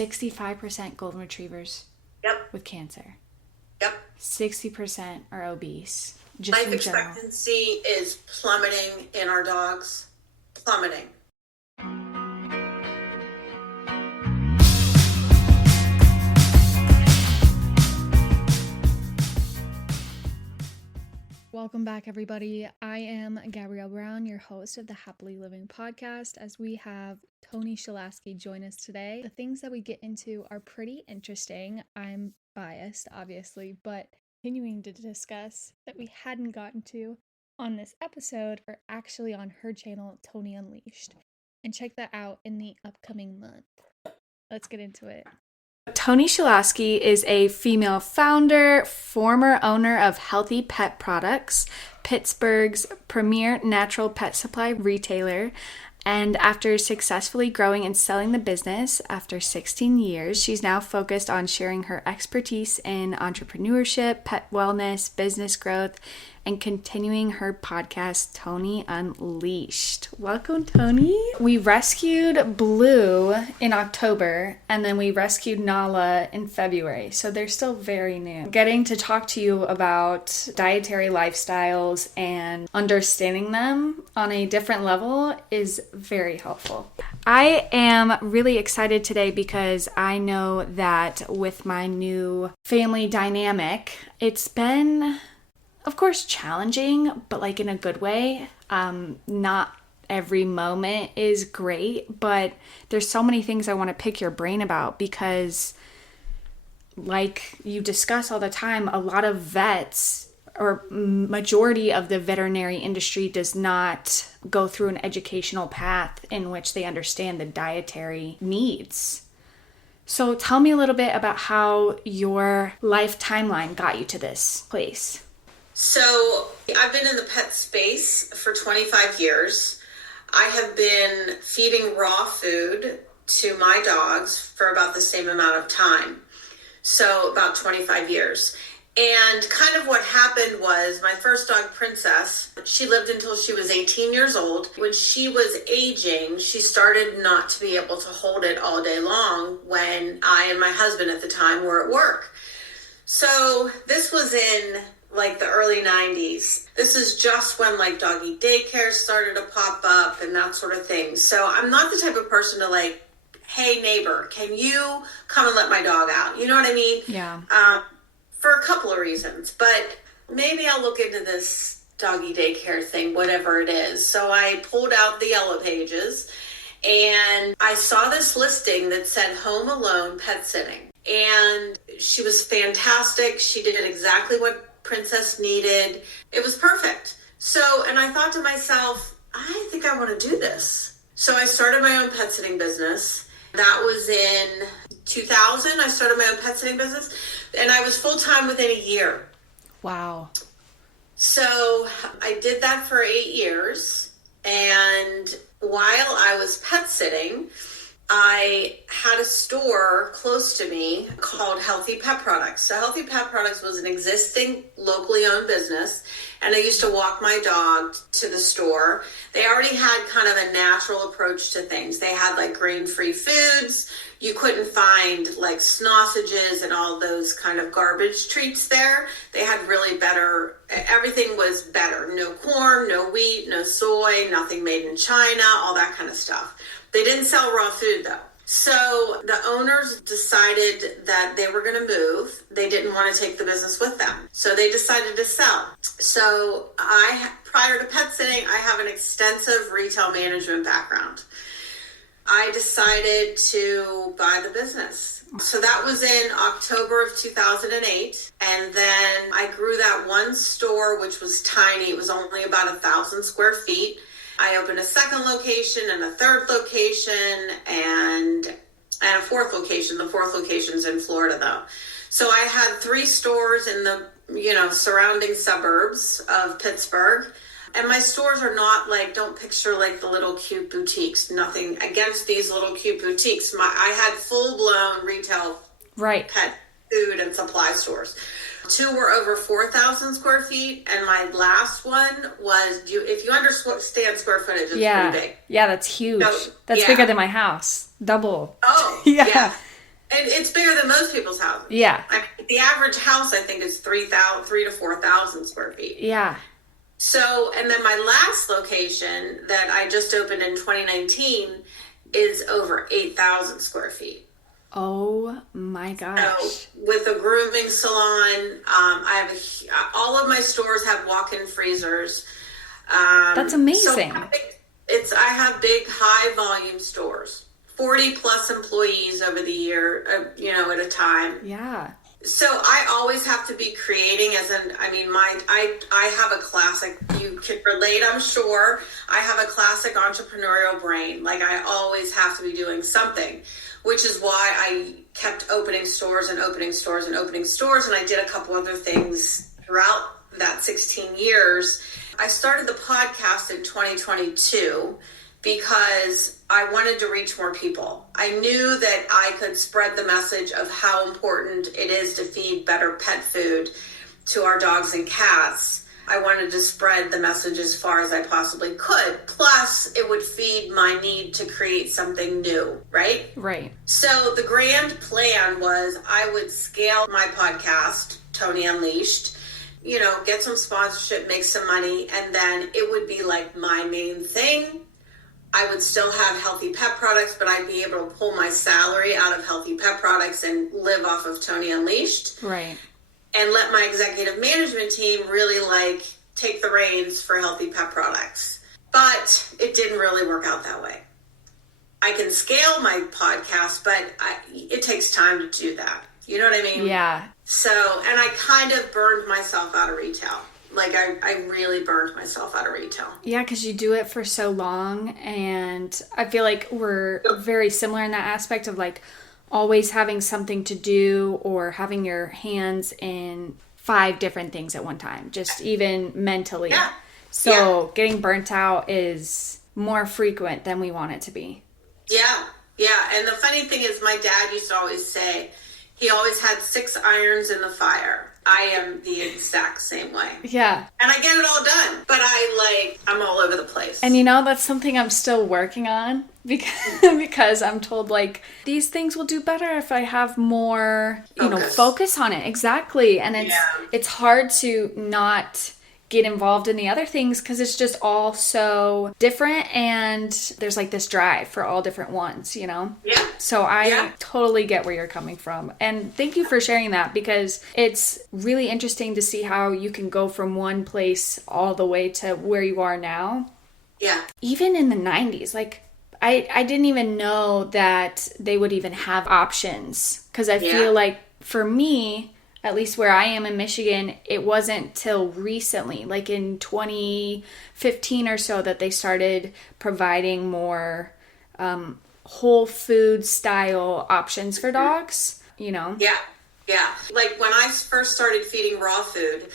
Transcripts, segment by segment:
65% golden retrievers with cancer. Yep. 60% are obese. Life expectancy is plummeting in our dogs. Plummeting. Welcome back, everybody. I am Gabrielle Brown, your host of the Happily Living podcast, as we have Toni Shelaske join us today. The things that we get into are pretty interesting. I'm biased, obviously, but continuing to discuss that we hadn't gotten to on this episode are actually on her channel, Toni Unleashed. And check that out in the upcoming month. Let's get into it. Toni Shelaske is a female founder, former owner of Healthy Pet Products, Pittsburgh's premier natural pet supply retailer. And after successfully growing and selling the business after 16 years, she's now focused on sharing her expertise in entrepreneurship, pet wellness, business growth, and continuing her podcast, Toni Unleashed. Welcome, Toni. We rescued Blue in October, and then we rescued Nala in February, so they're still very new. Getting to talk to you about dietary lifestyles and understanding them on a different level is very helpful. I am really excited today because I know that with my new family dynamic, it's been, of course, challenging, but like in a good way. Not every moment is great, but there's so many things I want to pick your brain about because, like you discuss all the time, a lot of vets or majority of the veterinary industry does not go through an educational path in which they understand the dietary needs. So tell me a little bit about how your life timeline got you to this place. So I've been in the pet space for 25 years. I have been feeding raw food to my dogs for about the same amount of time. So about 25 years. And kind of what happened was my first dog, Princess, she lived until she was 18 years old. When she was aging, she started not to be able to hold it all day long when I and my husband at the time were at work. So this was in like the early 90s. This is just when like doggy daycare started to pop up and that sort of thing. So I'm not the type of person to like, hey neighbor, can you come and let my dog out? You know what I mean? Yeah. For a couple of reasons, but maybe I'll look into this doggy daycare thing, whatever it is. So I pulled out the yellow pages and I saw this listing that said home alone pet sitting. And she was fantastic. She did exactly what Princess needed. It was perfect. So, and I thought to myself, I think I want to do this. So I started my own pet sitting business. That was in 2000. I started my own pet sitting business and I was full-time within a year. Wow. So I did that for 8 years. And while I was pet sitting, I had a store close to me called Healthy Pet Products. So Healthy Pet Products was an existing locally owned business, and I used to walk my dog to the store. They already had kind of a natural approach to things. They had like grain-free foods. You couldn't find like sausages and all those kind of garbage treats there. They had really better, everything was better. No corn, no wheat, no soy, nothing made in China, all that kind of stuff. They didn't sell raw food though. So the owners decided that they were going to move. They didn't want to take the business with them. So they decided to sell. So prior to pet sitting, I have an extensive retail management background. I decided to buy the business. So that was in October of 2008. And then I grew that one store, which was tiny. It was only about 1,000 square feet. I opened a second location and a third location and a fourth location. The fourth location's in Florida though. So I had 3 stores in the, surrounding suburbs of Pittsburgh. And my stores are not like, don't picture like the little cute boutiques. Nothing against these little cute boutiques. I had full-blown retail pet food and supply stores. 2 were over 4,000 square feet, and my last one was, if you understand square footage, it's pretty big. Yeah, that's huge. So, that's bigger than my house. Double. Oh, yeah. it's bigger than most people's houses. Yeah. The average house, I think, is 3,000 to 4,000 square feet. Yeah. So, and then my last location that I just opened in 2019 is over 8,000 square feet. Oh my gosh. So with a grooming salon, I have all of my stores have walk-in freezers. That's amazing. So I have big, high volume stores, 40 plus employees over the year, at a time. Yeah. So I always have to be creating I have a classic, you can relate, I'm sure. I have a classic entrepreneurial brain. Like I always have to be doing something, which is why I kept opening stores and opening stores and opening stores. And I did a couple other things throughout that 16 years. I started the podcast in 2022 because I wanted to reach more people. I knew that I could spread the message of how important it is to feed better pet food to our dogs and cats. I wanted to spread the message as far as I possibly could. Plus, it would feed my need to create something new, right? Right. So the grand plan was I would scale my podcast, Toni Unleashed, get some sponsorship, make some money, and then it would be like my main thing. I would still have healthy pet products, but I'd be able to pull my salary out of healthy pet products and live off of Toni Unleashed. Right. And let my executive management team really take the reins for healthy pet products. But it didn't really work out that way. I can scale my podcast, but it takes time to do that. You know what I mean? Yeah. So, and I kind of burned myself out of retail. Like I really burned myself out of retail. Yeah, because you do it for so long, and I feel like we're very similar in that aspect of like always having something to do or having your hands in 5 different things at one time, just even mentally. Yeah. So getting burnt out is more frequent than we want it to be. Yeah. And the funny thing is my dad used to always say he always had 6 irons in the fire. I am the exact same way. Yeah. And I get it all done, but I'm all over the place. And that's something I'm still working on because I'm told these things will do better if I have more, focus on it. Exactly. And it's hard to not get involved in the other things because it's just all so different, and there's this drive for all different ones, Yeah. So I totally get where you're coming from, and thank you for sharing that, because it's really interesting to see how you can go from one place all the way to where you are now. Yeah. Even in the 90s, I didn't even know that they would even have options, because I feel like for me, at least where I am in Michigan, it wasn't till recently, in 2015 or so, that they started providing more whole food style options for dogs, Yeah. Like when I first started feeding raw food,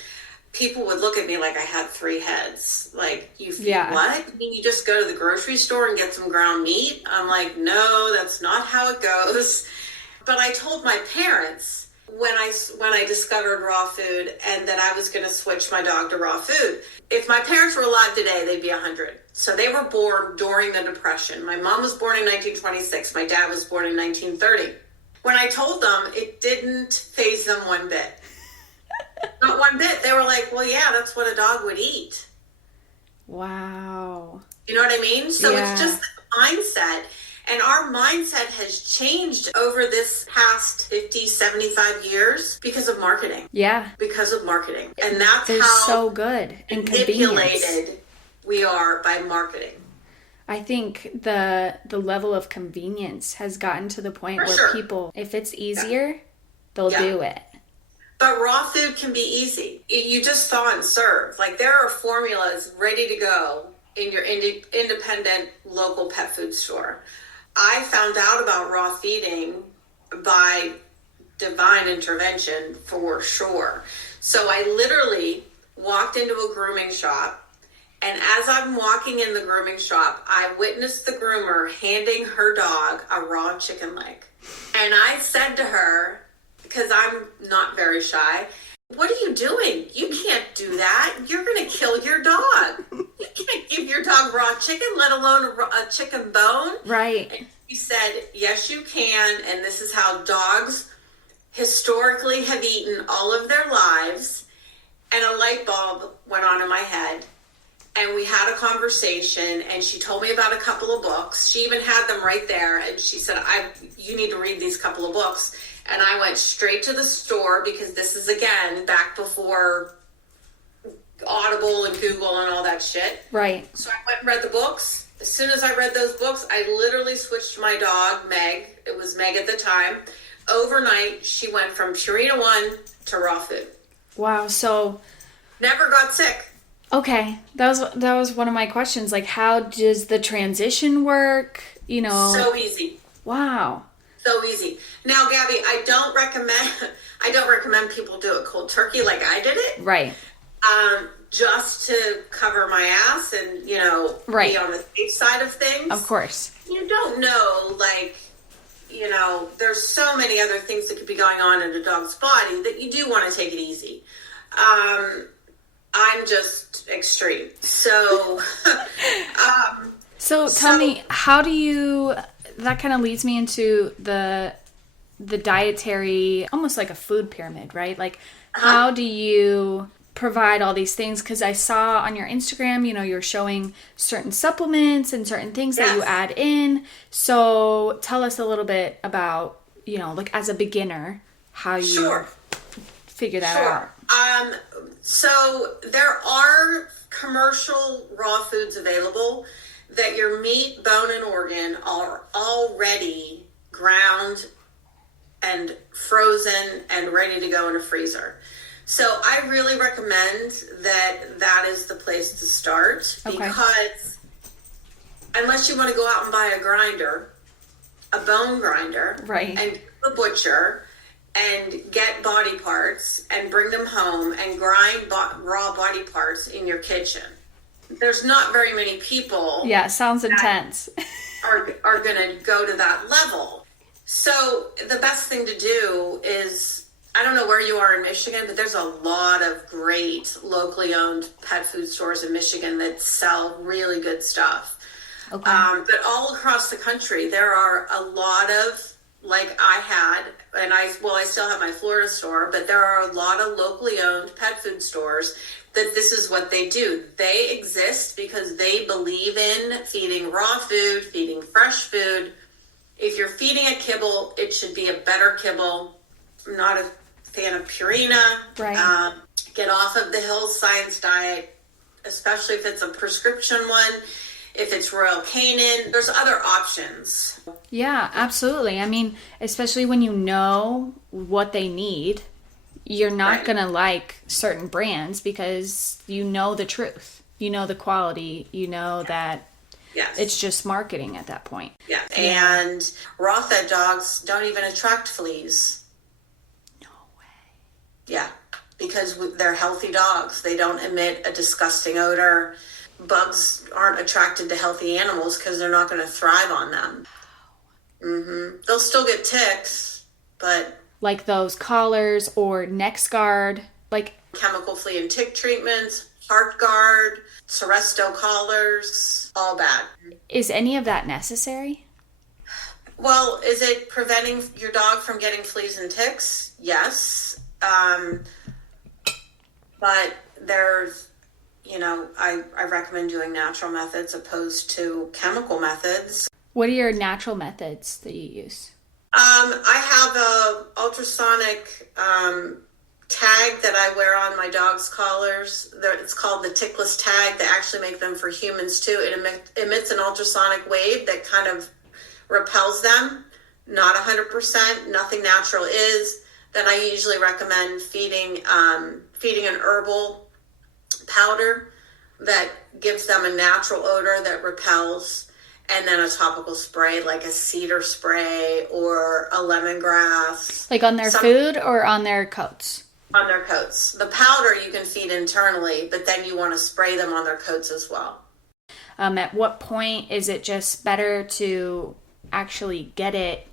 people would look at me like I had 3 heads. Like, you feed what? You mean you just go to the grocery store and get some ground meat? I'm like, no, that's not how it goes. But I told my parents when I discovered raw food and that I was going to switch my dog to raw food. If my parents were alive today, they'd be 100. So they were born during the Depression. My mom was born in 1926. My dad was born in 1930. When I told them, it didn't faze them one bit. Not one bit. They were like, well, yeah, that's what a dog would eat. Wow. You know what I mean? So it's just the mindset. And our mindset has changed over this past 50, 75 years because of marketing. Yeah. Because of marketing. And that's They're how so good and manipulated we are by marketing. I think the level of convenience has gotten to the point where people, if it's easier, they'll do it. But raw food can be easy. You just thaw and serve. There are formulas ready to go in your independent local pet food store. I found out about raw feeding by divine intervention for sure. So I literally walked into a grooming shop, and as I'm walking in the grooming shop, I witnessed the groomer handing her dog a raw chicken leg. And I said to her, because I'm not very shy, what are you doing? You can't do that. You're going to kill your dog. You can't give your dog raw chicken, let alone a chicken bone. Right. He said, yes, you can. And this is how dogs historically have eaten all of their lives. And a light bulb went on in my head. And we had a conversation, and she told me about a couple of books. She even had them right there. And she said, you need to read these couple of books. And I went straight to the store, because this is, again, back before Audible and Google and all that shit. Right. So I went and read the books. As soon as I read those books, I literally switched my dog, Meg. It was Meg at the time. Overnight, she went from Purina 1 to raw food. Wow. So never got sick. Okay. That was one of my questions. Like, how does the transition work? You know. So easy. Wow. So easy. Now, Gabby, I don't recommend people do it cold turkey like I did it. Right. Just to cover my ass and, right. be on the safe side of things. Of course. You don't know, there's so many other things that could be going on in a dog's body that you do want to take it easy. I'm just extreme. So, so tell me, how do you, that kind of leads me into the dietary, almost like a food pyramid, right? Like, how do you provide all these things? Because I saw on your Instagram, you're showing certain supplements and certain things that you add in. So tell us a little bit about, like as a beginner, how you figure that out. So there are commercial raw foods available that your meat, bone, and organ are already ground and frozen and ready to go in a freezer. So I really recommend that is the place to start, because unless you want to go out and buy a grinder, a bone grinder, right, and go to the butcher and get body parts and bring them home and grind raw body parts in your kitchen, there's not very many people. Yeah, sounds intense. are going to go to that level. So the best thing to do is, I don't know where you are in Michigan, but there's a lot of great locally owned pet food stores in Michigan that sell really good stuff. Okay. But all across the country, there are a lot of, like I had, and I still have my Florida store, but there are a lot of locally owned pet food stores that this is what they do. They exist because they believe in feeding raw food, feeding fresh food. If you're feeding a kibble, it should be a better kibble. I'm not a fan of Purina. Right. Get off of the Hills Science diet, especially if it's a prescription one. If it's Royal Canin, there's other options. Yeah, absolutely. I mean, especially when you know what they need, you're not going to like certain brands because you know the truth. You know the quality. You know that it's just marketing at that point. Yeah. And raw fed dogs don't even attract fleas. No way. Yeah, because they're healthy dogs. They don't emit a disgusting odor. Bugs aren't attracted to healthy animals because they're not going to thrive on them. Mm-hmm. They'll still get ticks, but... like those collars or NexGard, like... chemical flea and tick treatments, heart guard, Seresto collars, all bad. Is any of that necessary? Well, is it preventing your dog from getting fleas and ticks? Yes. But there's... I recommend doing natural methods opposed to chemical methods. What are your natural methods that you use? I have a ultrasonic tag that I wear on my dog's collars. It's called the tickless tag. They actually make them for humans too. It emits an ultrasonic wave that kind of repels them. Not 100%. Nothing natural is. Then I usually recommend feeding an herbal powder that gives them a natural odor that repels, and then a topical spray like a cedar spray or a lemongrass. Like on their food or on their coats? On their coats. The powder you can feed internally, but then you want to spray them on their coats as well. At what point is it just better to actually get it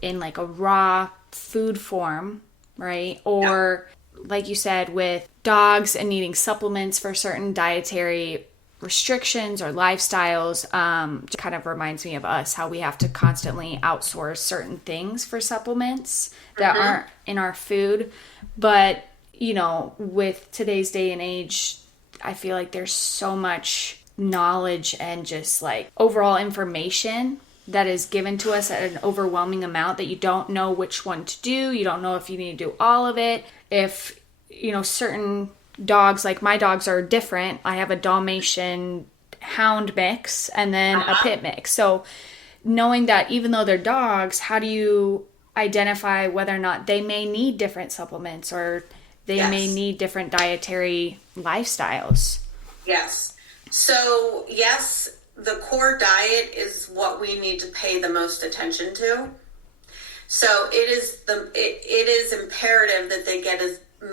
in like a raw food form, right? Or like you said, with dogs and needing supplements for certain dietary restrictions or lifestyles. It kind of reminds me of us, how we have to constantly outsource certain things for supplements that aren't in our food. But, you know, with today's day and age, I feel like there's so much knowledge and just like overall information that is given to us at an overwhelming amount that you don't know which one to do. You don't know if you need to do all of it. If, you know, certain dogs, like my dogs are different. I have a Dalmatian hound mix and then a pit mix. So knowing that even though they're dogs, how do you identify whether or not they may need different supplements or they may need different dietary lifestyles? Yes. So yes, the core diet is what we need to pay the most attention to. So it is imperative that they get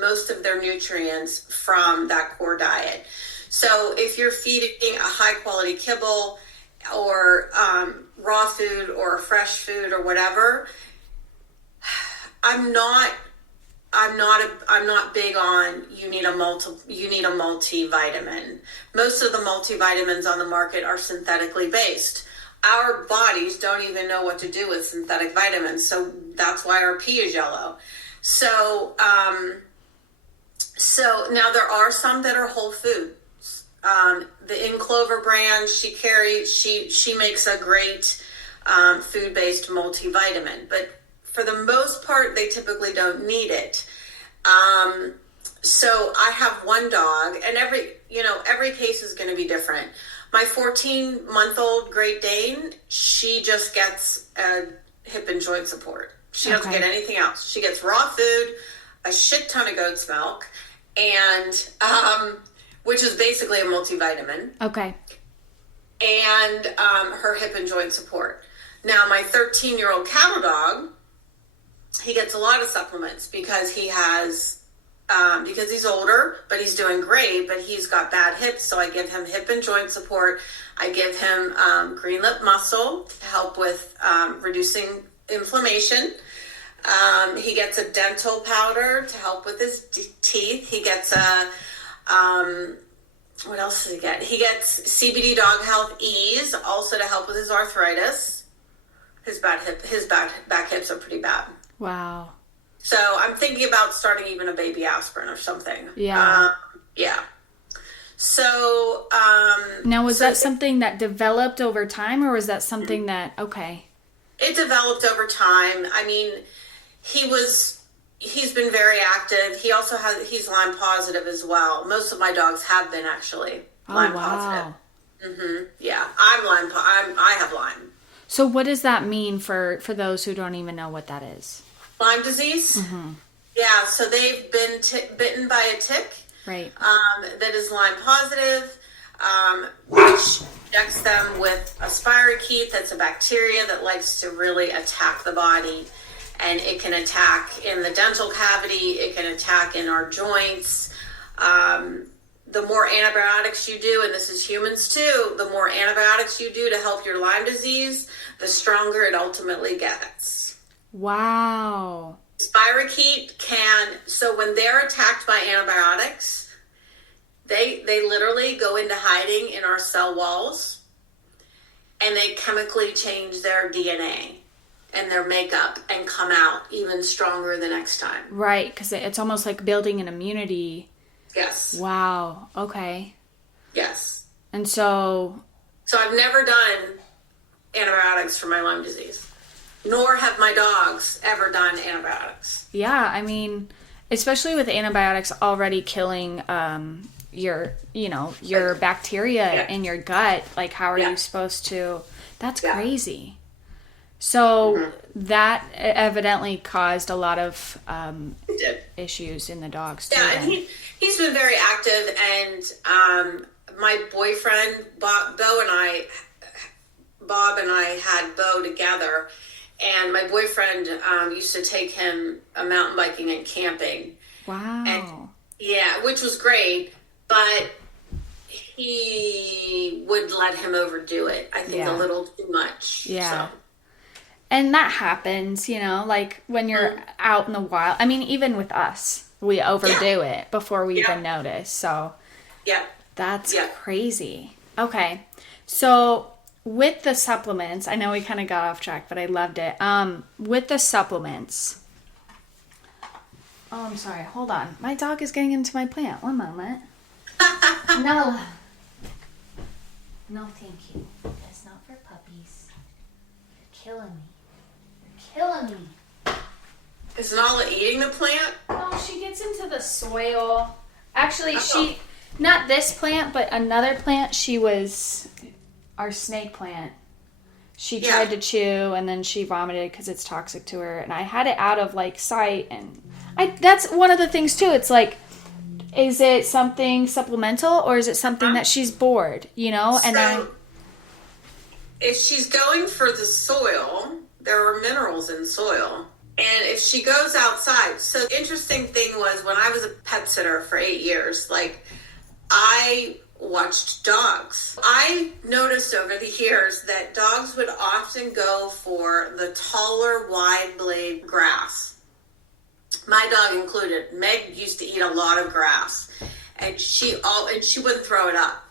most of their nutrients from that core diet. So if you're feeding a high quality kibble or raw food or fresh food or whatever, I'm not big on you need a multivitamin. Most of the multivitamins on the market are synthetically based. Our bodies don't even know what to do with synthetic vitamins, so that's why our pee is yellow. So now there are some that are whole foods. The InClover brand, she makes a great food-based multivitamin, but for the most part, they typically don't need it. So I have one dog, and every case is going to be different. My 14-month-old Great Dane, she just gets a hip and joint support. She doesn't get anything else. She gets raw food, a shit ton of goat's milk, and which is basically a multivitamin. Okay. And her hip and joint support. Now, my 13-year-old cattle dog, he gets a lot of supplements because he has, because he's older, but he's doing great, but he's got bad hips. So I give him hip and joint support. I give him green lip muscle to help with reducing inflammation. He gets a dental powder to help with his teeth. He gets what else does he get? He gets CBD Dog Health Ease also to help with his arthritis. His back hips are pretty bad. Wow. So I'm thinking about starting even a baby aspirin or something. Yeah. Yeah. So, now was that something that developed over time, or was that something that, it developed over time. I mean, he's been very active. He also he's Lyme positive as well. Most of my dogs have been actually Lyme positive. Yeah. I have Lyme. So what does that mean for those who don't even know what that is? Lyme disease? Yeah, so they've been bitten by a tick. Right. That is Lyme positive, which injects them with a spirochete. That's a bacteria that likes to really attack the body. And it can attack in the dental cavity. It can attack in our joints. The more antibiotics you do, and this is humans too, the more antibiotics you do to help your Lyme disease, the stronger it ultimately gets. Wow. Spirochete so when they're attacked by antibiotics, they literally go into hiding in our cell walls, and they chemically change their DNA and their makeup and come out even stronger the next time. Right, because it's almost like building an immunity. Yes. Wow. Okay. Yes. And so I've never done antibiotics for my Lyme disease, nor have my dogs ever done antibiotics. Yeah, I mean, especially with antibiotics already killing your bacteria in your gut, like how are you supposed to? That's crazy. So that evidently caused a lot of issues in the dogs too. Yeah, and he's been very active, and my boyfriend Bob and I had Bo together, and my boyfriend used to take him mountain biking and camping. Wow. And, yeah, which was great, but he would let him overdo it. I think a little too much. Yeah. So. And that happens, like when you're out in the wild. I mean, even with us, we overdo it before we even notice. So that's crazy. Okay. So with the supplements, I know we kind of got off track, but I loved it. With the supplements. Oh, I'm sorry. Hold on. My dog is getting into my plant. One moment. No. No, thank you. That's not for puppies. You're killing me. You're killing me. Is Nala eating the plant? No, she gets into the soil. Actually, not this plant, but another plant, our snake plant. She tried to chew, and then she vomited because it's toxic to her. And I had it out of, sight. And that's one of the things, too. It's like, is it something supplemental, or is it something that she's bored, And if she's going for the soil, there are minerals in soil. And if she goes outside, so the interesting thing was when I was a pet sitter for 8 years, I watched dogs. I noticed over the years that dogs would often go for the taller, wide blade grass. My dog included. Meg used to eat a lot of grass, and she wouldn't throw it up.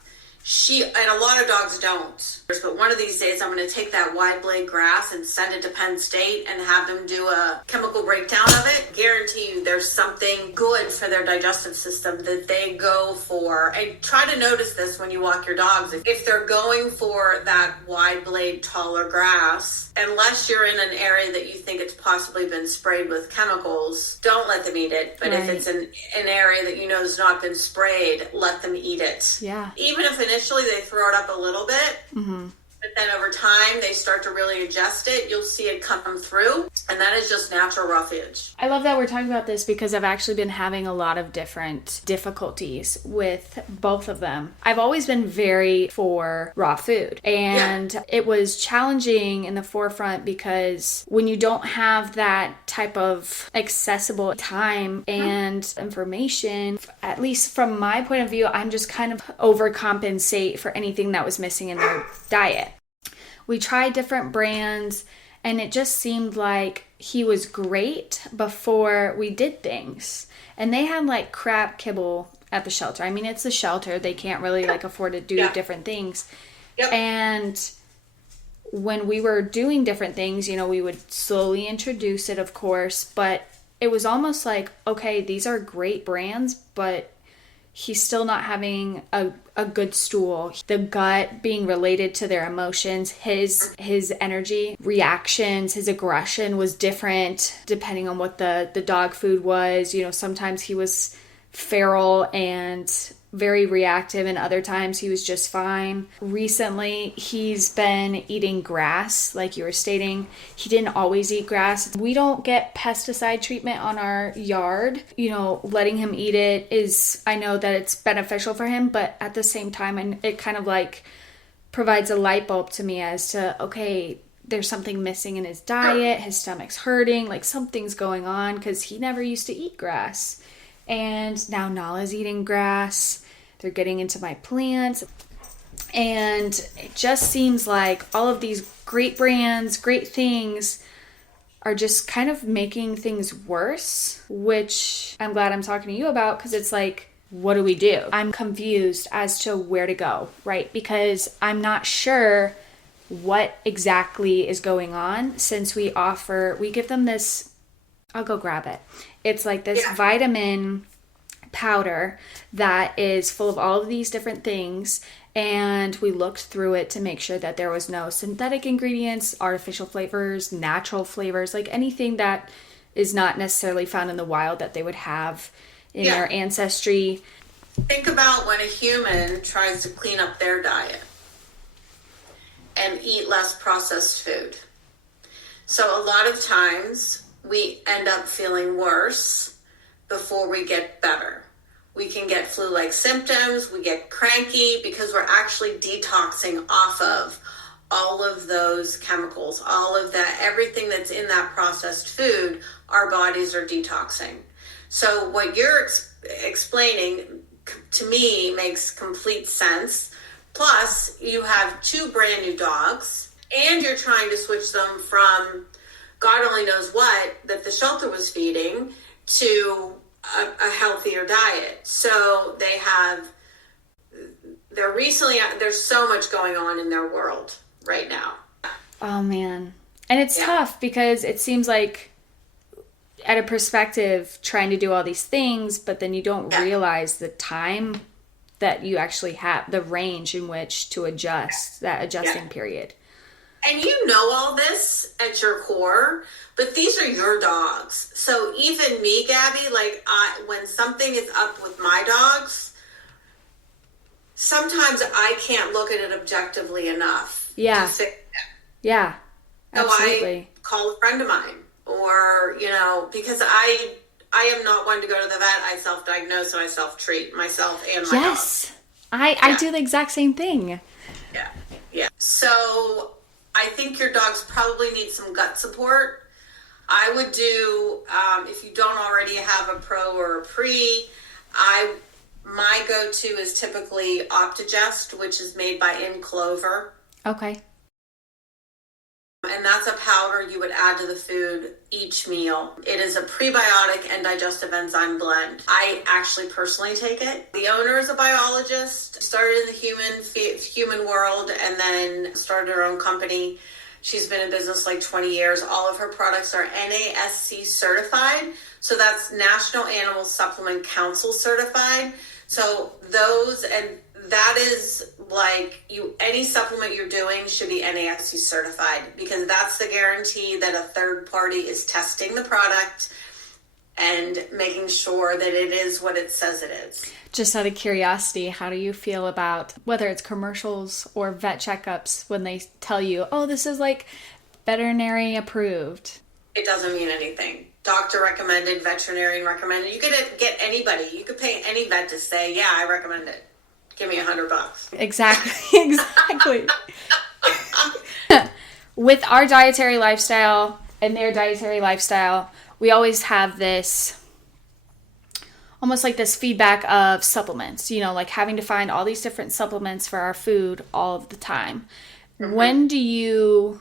And a lot of dogs don't. But one of these days, I'm going to take that wide blade grass and send it to Penn State and have them do a chemical breakdown of it. Guarantee you there's something good for their digestive system that they go for. And try to notice this when you walk your dogs. If they're going for that wide blade, taller grass, unless you're in an area that you think it's possibly been sprayed with chemicals, don't let them eat it. But if it's an area that you know has not been sprayed, let them eat it. Yeah. Even if initially they throw it up a little bit, but then over time they start to really adjust it, you'll see it come through, and that is just natural roughage. I love that we're talking about this because I've actually been having a lot of different difficulties with both of them. I've always been very for raw food, and it was challenging in the forefront because when you don't have that type of accessible time and information, at least from my point of view, I'm just kind of overcompensate for anything that was missing in their diet. We tried different brands, and it just seemed like he was great before we did things. And they had crap kibble at the shelter. I mean, it's the shelter. They can't really afford to do different things. Yep. And when we were doing different things, we would slowly introduce it, of course, but it was almost like, okay, these are great brands, but he's still not having a good stool. The gut being related to their emotions, his energy reactions, his aggression was different depending on what the dog food was. Sometimes he was feral and very reactive, and other times he was just fine. Recently, he's been eating grass, like you were stating. He didn't always eat grass. We don't get pesticide treatment on our yard. Letting him eat it I know that it's beneficial for him, but at the same time, and it kind of provides a light bulb to me as to, okay, there's something missing in his diet. His stomach's hurting, something's going on because he never used to eat grass. And now Nala's eating grass. They're getting into my plants. And it just seems like all of these great brands, great things are just kind of making things worse, which I'm glad I'm talking to you about because it's what do we do? I'm confused as to where to go, right? Because I'm not sure what exactly is going on since we give them this, I'll go grab it. It's this vitamin powder that is full of all of these different things, and we looked through it to make sure that there was no synthetic ingredients, artificial flavors, natural flavors, anything that is not necessarily found in the wild that they would have in their ancestry. Think about when a human tries to clean up their diet and eat less processed food. So a lot of times we end up feeling worse before we get better. We can get flu-like symptoms, we get cranky because we're actually detoxing off of all of those chemicals, all of that, everything that's in that processed food, our bodies are detoxing. So what you're explaining to me makes complete sense. Plus, you have 2 brand new dogs, and you're trying to switch them from God only knows what that the shelter was feeding to a healthier diet. So they have there's so much going on in their world right now. Oh, man. And it's tough because it seems like at a perspective trying to do all these things, but then you don't realize the time that you actually have, the range in which to adjust, that adjusting period. And you know all this at your core, but these are your dogs. So even me, Gabby, like when something is up with my dogs, sometimes I can't look at it objectively enough. Yeah. To fix it. Yeah. Absolutely. So I call a friend of mine, or, because I am not one to go to the vet. I self-diagnose and I self-treat myself and my Yes. I do the exact same thing. Yeah. Yeah. So I think your dogs probably need some gut support. I would do, if you don't already have a pro or a pre, my go-to is typically Optigest, which is made by InClover. Okay. And that's a powder you would add to the food each meal. It is a prebiotic and digestive enzyme blend. I actually personally take it. The owner is a biologist, started in the human world, and then started her own company. She's been in business like 20 years. All of her products are NASC certified. So that's National Animal Supplement Council certified. So that is like any supplement you're doing should be NASC certified, because that's the guarantee that a third party is testing the product and making sure that it is what it says it is. Just out of curiosity, how do you feel about whether it's commercials or vet checkups when they tell you, oh, this is like veterinary approved? It doesn't mean anything. Doctor recommended, veterinarian recommended. You could get anybody. You could pay any vet to say, yeah, I recommend it. Give me $100. Exactly. With our dietary lifestyle and their dietary lifestyle, we always have this, almost like this feedback of supplements, like having to find all these different supplements for our food all of the time. Mm-hmm. When do you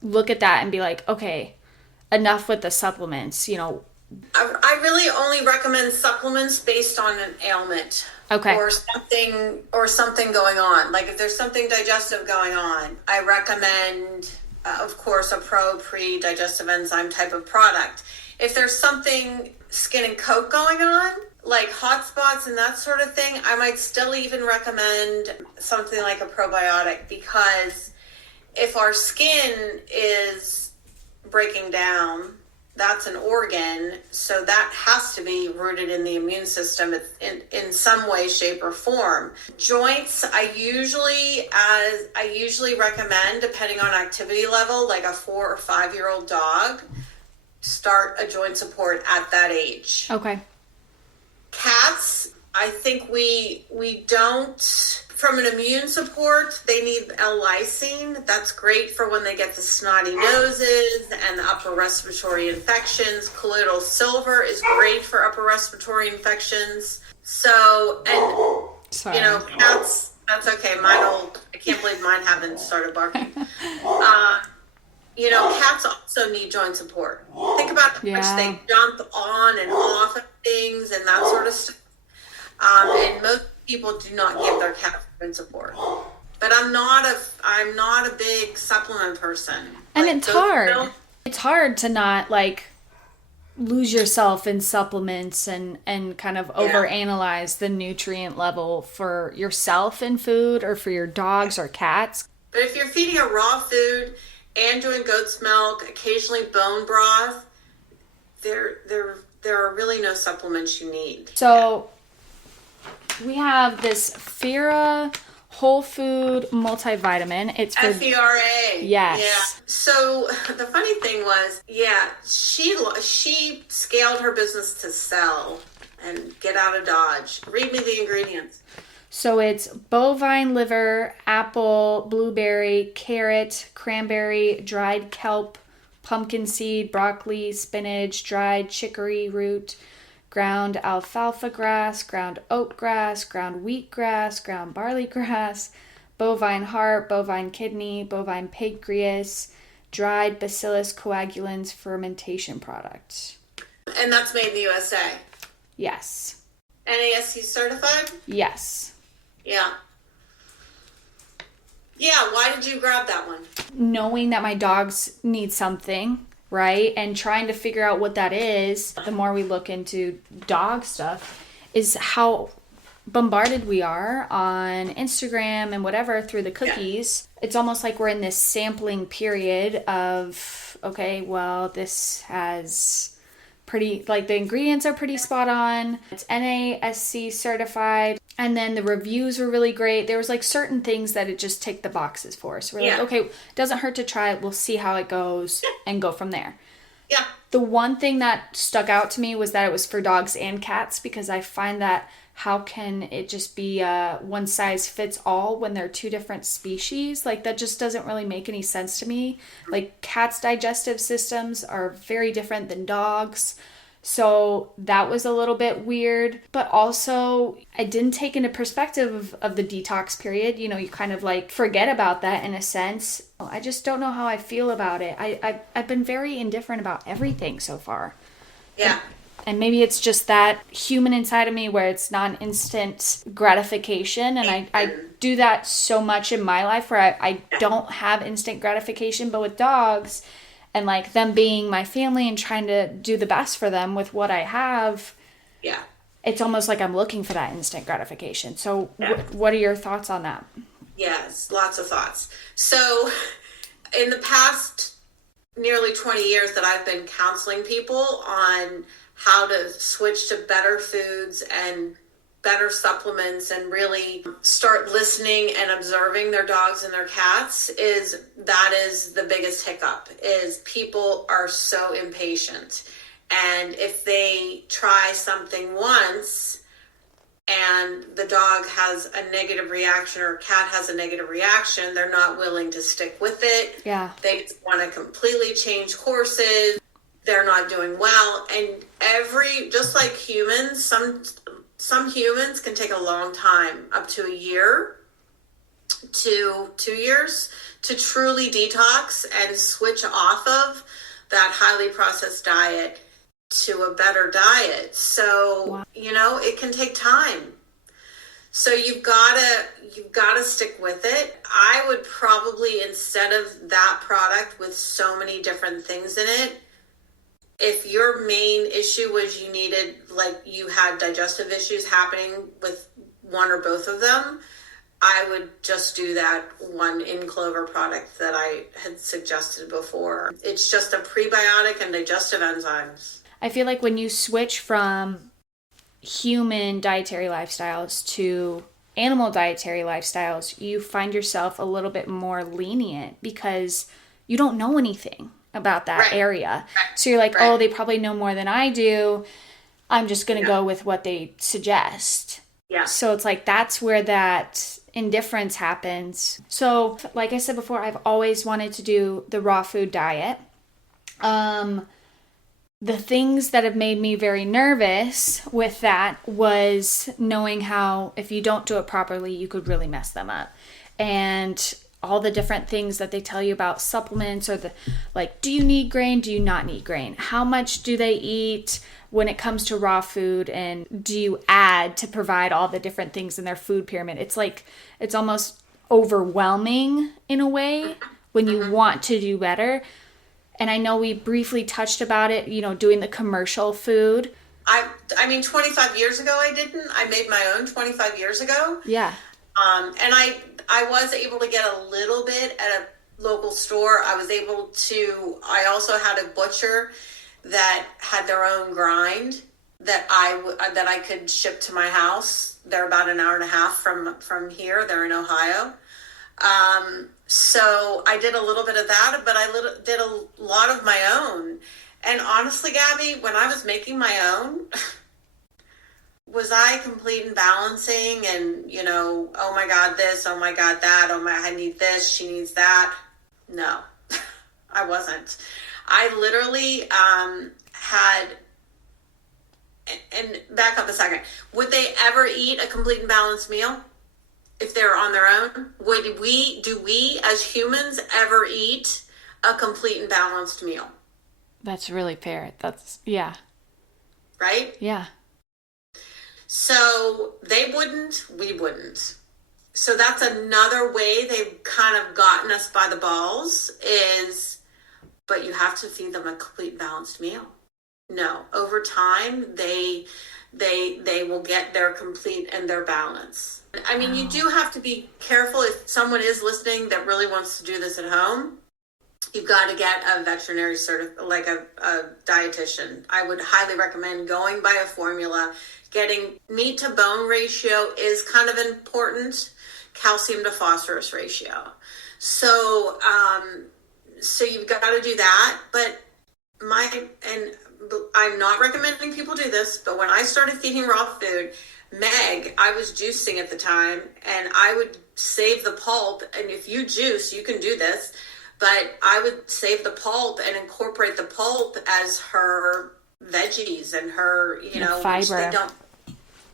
look at that and be like, okay, enough with the supplements, I really only recommend supplements based on an ailment. Okay. Or something going on. Like if there's something digestive going on, I recommend, of course, a pre-digestive enzyme type of product. If there's something skin and coat going on, like hot spots and that sort of thing, I might still even recommend something like a probiotic, because if our skin is breaking down, that's an organ, so that has to be rooted in the immune system in some way, shape, or form. Joints, I usually recommend, depending on activity level, like a 4 or 5 year old dog, start a joint support at that age. Okay. Cats, I think we don't. From an immune support, they need L-lysine. That's great for when they get the snotty noses and the upper respiratory infections. Colloidal silver is great for upper respiratory infections. So, and, cats, that's okay. I can't believe mine haven't started barking. Cats also need joint support. Think about how much they jump on and off of things and that sort of stuff. And most people do not give their cat joint support. But I'm not a big supplement person. And it's hard. It's hard to not lose yourself in supplements and kind of overanalyze the nutrient level for yourself in food or for your dogs or cats. But if you're feeding a raw food and doing goat's milk, occasionally bone broth, there are really no supplements you need. So we have this Fera whole food multivitamin. It's for FERA. Yes. Yeah. So the funny thing was, she scaled her business to sell and get out of Dodge. Read me the ingredients. So it's bovine liver, apple, blueberry, carrot, cranberry, dried kelp, pumpkin seed, broccoli, spinach, dried chicory root, ground alfalfa grass, ground oat grass, ground wheat grass, ground barley grass, bovine heart, bovine kidney, bovine pancreas, dried bacillus coagulans fermentation product. And that's made in the USA? Yes. NASC certified? Yes. Yeah. Yeah, why did you grab that one? Knowing that my dogs need something, right? And trying to figure out what that is, the more we look into dog stuff, is how bombarded we are on Instagram and whatever through the cookies. Yeah. It's almost like we're in this sampling period of, okay, well, this has pretty, like the ingredients are pretty spot on. It's NASC certified. And then the reviews were really great. There was like certain things that it just ticked the boxes for. So we're like, okay, doesn't hurt to try it. We'll see how it goes and go from there. Yeah. The one thing that stuck out to me was that it was for dogs and cats, because I find that how can it just be one size fits all when they're two different species? Like that just doesn't really make any sense to me. Like cats' digestive systems are very different than dogs. So that was a little bit weird, but also I didn't take into perspective of the detox period. You know, you kind of like forget about that in a sense. I just don't know how I feel about it. I've been very indifferent about everything so far. Yeah. And maybe it's just that human inside of me where it's not an instant gratification. And I do that so much in my life where I don't have instant gratification, but with dogs, and like them being my family and trying to do the best for them with what I have. Yeah. It's almost like I'm looking for that instant gratification. So what are your thoughts on that? Yes, lots of thoughts. So in the past nearly 20 years that I've been counseling people on how to switch to better foods and better supplements and really start listening and observing their dogs and their cats, that is the biggest hiccup, is people are so impatient. And if they try something once and the dog has a negative reaction or cat has a negative reaction, they're not willing to stick with it. Yeah. They want to completely change courses. They're not doing well. And just like humans, some humans can take a long time, up to a year to 2 years, to truly detox and switch off of that highly processed diet to a better diet. So, wow. It can take time. So you've gotta stick with it. I would probably, instead of that product with so many different things in it, if your main issue was you had digestive issues happening with one or both of them, I would just do that one InClover product that I had suggested before. It's just a prebiotic and digestive enzymes. I feel like when you switch from human dietary lifestyles to animal dietary lifestyles, you find yourself a little bit more lenient because you don't know anything about that area. So you're like, oh, they probably know more than I do. I'm just going to go with what they suggest. Yeah. So it's like, that's where that indifference happens. So like I said before, I've always wanted to do the raw food diet. The things that have made me very nervous with that was knowing how if you don't do it properly, you could really mess them up. And all the different things that they tell you about supplements, or do you need grain? Do you not need grain? How much do they eat when it comes to raw food? And do you add to provide all the different things in their food pyramid? It's like, it's almost overwhelming in a way when you want to do better. And I know we briefly touched about it, doing the commercial food. I mean, 25 years ago, I made my own 25 years ago. Yeah. And I was able to get a little bit at a local store. I also had a butcher that had their own grind that I could ship to my house. They're about an hour and a half from here. They're in Ohio. So I did a little bit of that, but I did a lot of my own. And honestly, Gabby, when I was making my own, was I complete and balancing and, oh my God, this, oh my God, that, oh my, I need this, she needs that? No, I wasn't. I literally had, and back up a second, would they ever eat a complete and balanced meal if they're on their own? Do we as humans ever eat a complete and balanced meal? That's really fair. Yeah. Right? Yeah. So they wouldn't, we wouldn't. So that's another way they've kind of gotten us by the balls but you have to feed them a complete balanced meal. No, over time, they will get their complete and their balance. I mean, you do have to be careful if someone is listening that really wants to do this at home. You've got to get a veterinary like a dietitian. I would highly recommend going by a formula. Getting meat to bone ratio is kind of important. Calcium to phosphorus ratio. So you've got to do that. But I'm not recommending people do this, but when I started feeding raw food, Meg, I was juicing at the time, and I would save the pulp. And if you juice, you can do this, but I would save the pulp and incorporate the pulp as her veggies and her, fiber.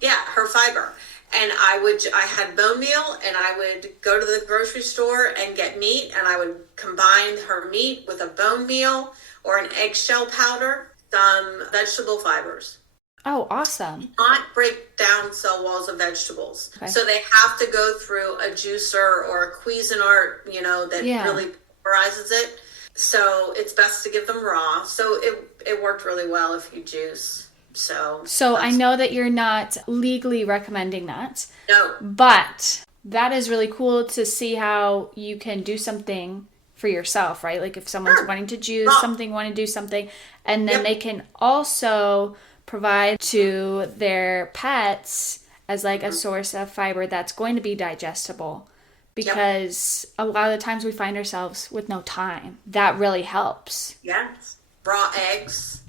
Her fiber. And I had bone meal, and I would go to the grocery store and get meat, and I would combine her meat with a bone meal or an eggshell powder, some vegetable fibers. Oh, awesome. Not break down cell walls of vegetables. Okay. So they have to go through a juicer or a Cuisinart, that really pulverizes it. So it's best to give them raw. So it worked really well if you juice. So I know that you're not legally recommending that. No. But that is really cool to see how you can do something for yourself, right? Like if someone's wanting to juice something, want to do something, and then they can also provide to their pets as like a source of fiber that's going to be digestible. Because a lot of the times we find ourselves with no time. That really helps. Yes. Raw eggs.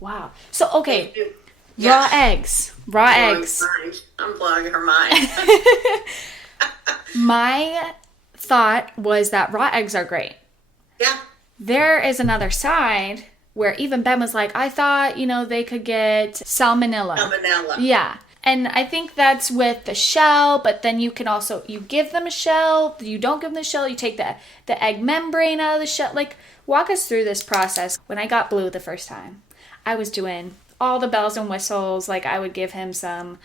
Wow. So, okay. Raw eggs. Raw eggs. I'm blowing her mind. My thought was that raw eggs are great. Yeah. There is another side where even Ben was like, I thought, they could get salmonella. Salmonella. Yeah. And I think that's with the shell, but then you can also, you give them a shell, you don't give them the shell, you take the egg membrane out of the shell. Like, walk us through this process. When I got Blue the first time, I was doing all the bells and whistles. Like, I would give him some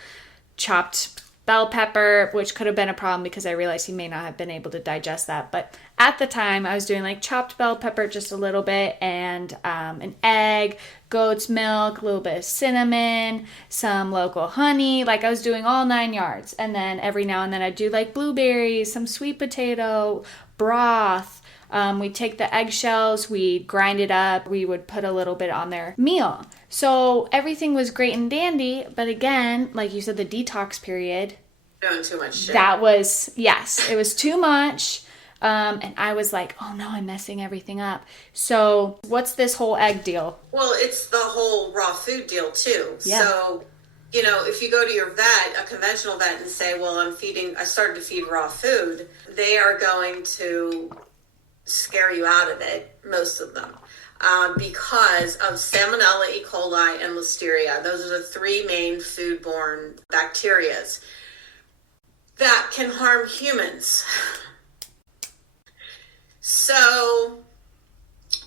chopped bell pepper, which could have been a problem because I realized he may not have been able to digest that. But at the time, I was doing like chopped bell pepper just a little bit, and an egg, goat's milk, a little bit of cinnamon, some local honey. Like, I was doing all 9 yards. And then every now and then I'd do like blueberries, some sweet potato, broth. We'd take the eggshells, we'd grind it up, we would put a little bit on their meal. So everything was great and dandy, but again, like you said, the detox period. Doing too much shit. That was, yes, it was too much. And I was like, oh no, I'm messing everything up. So what's this whole egg deal? Well, it's the whole raw food deal too. Yeah. So, if you go to your vet, a conventional vet, and say, well, I started to feed raw food, they are going to scare you out of it, most of them, because of Salmonella, E. coli, and Listeria. Those are the 3 main foodborne bacterias that can harm humans. So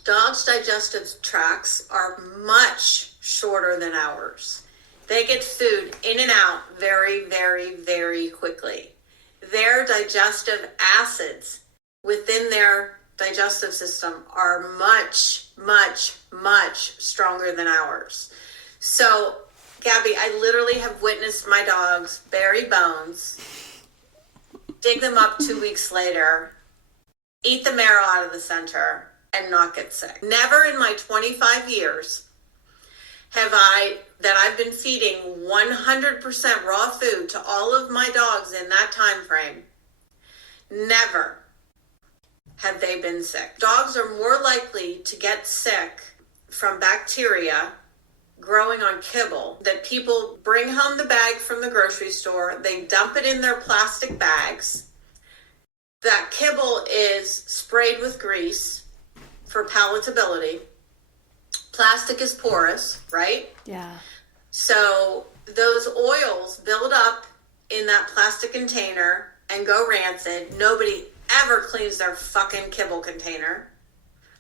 dogs' digestive tracts are much shorter than ours. They get food in and out very, very, very quickly. Their digestive acids within their digestive system are much, much, much stronger than ours. So, Gabby, I literally have witnessed my dogs bury bones, dig them up 2 weeks later, eat the marrow out of the center, and not get sick. Never in my 25 years that I've been feeding 100% raw food to all of my dogs in that time frame, never have they been sick. Dogs are more likely to get sick from bacteria growing on kibble that people bring home the bag from the grocery store. They dump it in their plastic bags. That kibble is sprayed with grease for palatability. Plastic is porous, right? Yeah. So those oils build up in that plastic container and go rancid. Nobody ever cleans their fucking kibble container.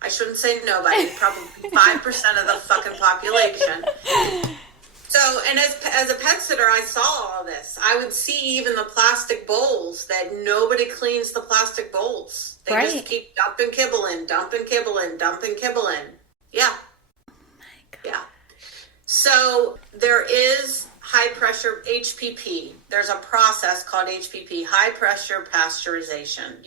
I shouldn't say nobody, probably 5% of the fucking population. So So, and as a pet sitter, I saw all this. I would see even the plastic bowls that nobody cleans the plastic bowls. They just keep dumping kibble in, dumping kibble in, dumping kibble in. Yeah. Oh my God. Yeah. So there is high pressure HPP. There's a process called HPP, high pressure pasteurization.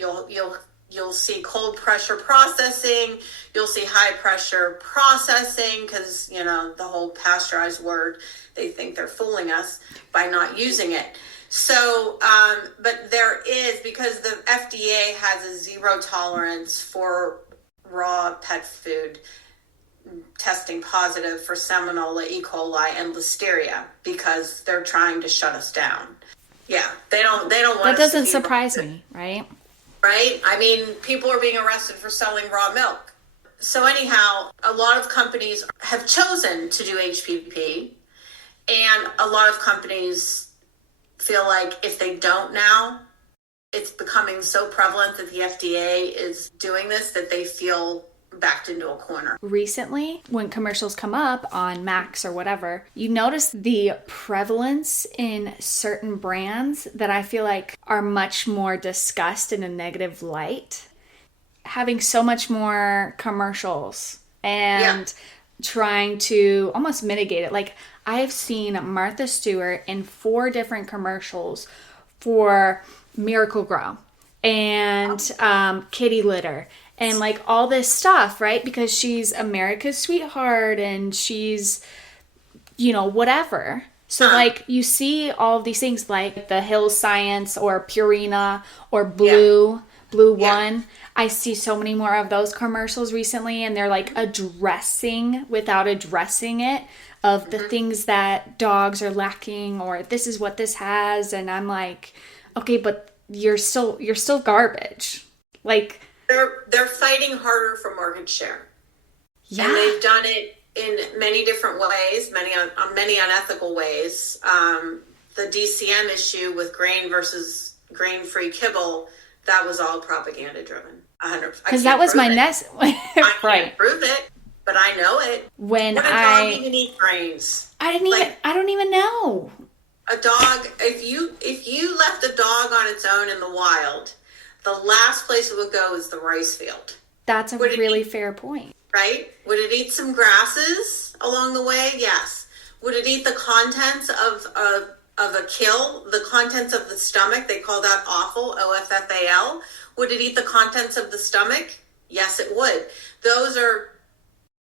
You'll see cold pressure processing. You'll see high pressure processing because, the whole pasteurized word, they think they're fooling us by not using it. So, but there is, because the FDA has a zero tolerance for raw pet food testing positive for Salmonella, E. coli, and Listeria because they're trying to shut us down. Yeah, they don't want That doesn't surprise me, right? Right? I mean, people are being arrested for selling raw milk. So anyhow, a lot of companies have chosen to do HPP, and a lot of companies feel like if they don't now, it's becoming so prevalent that the FDA is doing this that they feel backed into a corner. Recently, when commercials come up on Max or whatever, you notice the prevalence in certain brands that I feel like are much more discussed in a negative light. Having so much more commercials and trying to almost mitigate it. Like, I have seen Martha Stewart in 4 different commercials for Miracle Grow and kitty litter and like all this stuff, right? Because she's America's sweetheart and she's, whatever. So like you see all of these things like the Hill Science or Purina or Blue One. I see so many more of those commercials recently, and they're like addressing without addressing it of the things that dogs are lacking, or this is what this has. And I'm like, okay, but you're still garbage. Like, they're fighting harder for market share. Yeah. And they've done it in many different ways, many unethical ways. The DCM issue with grain versus grain-free kibble, that was all propaganda driven. 100%. Because that was my next I can't prove it, but I know it. When would a dog even eat grains? I don't even know. A dog, if you left a dog on its own in the wild, the last place it would go is the rice field. That's a really fair point. Right? Would it eat some grasses along the way? Yes. Would it eat the contents of a kill, the contents of the stomach? They call that offal, OFFAL. Would it eat the contents of the stomach? Yes, it would. Those are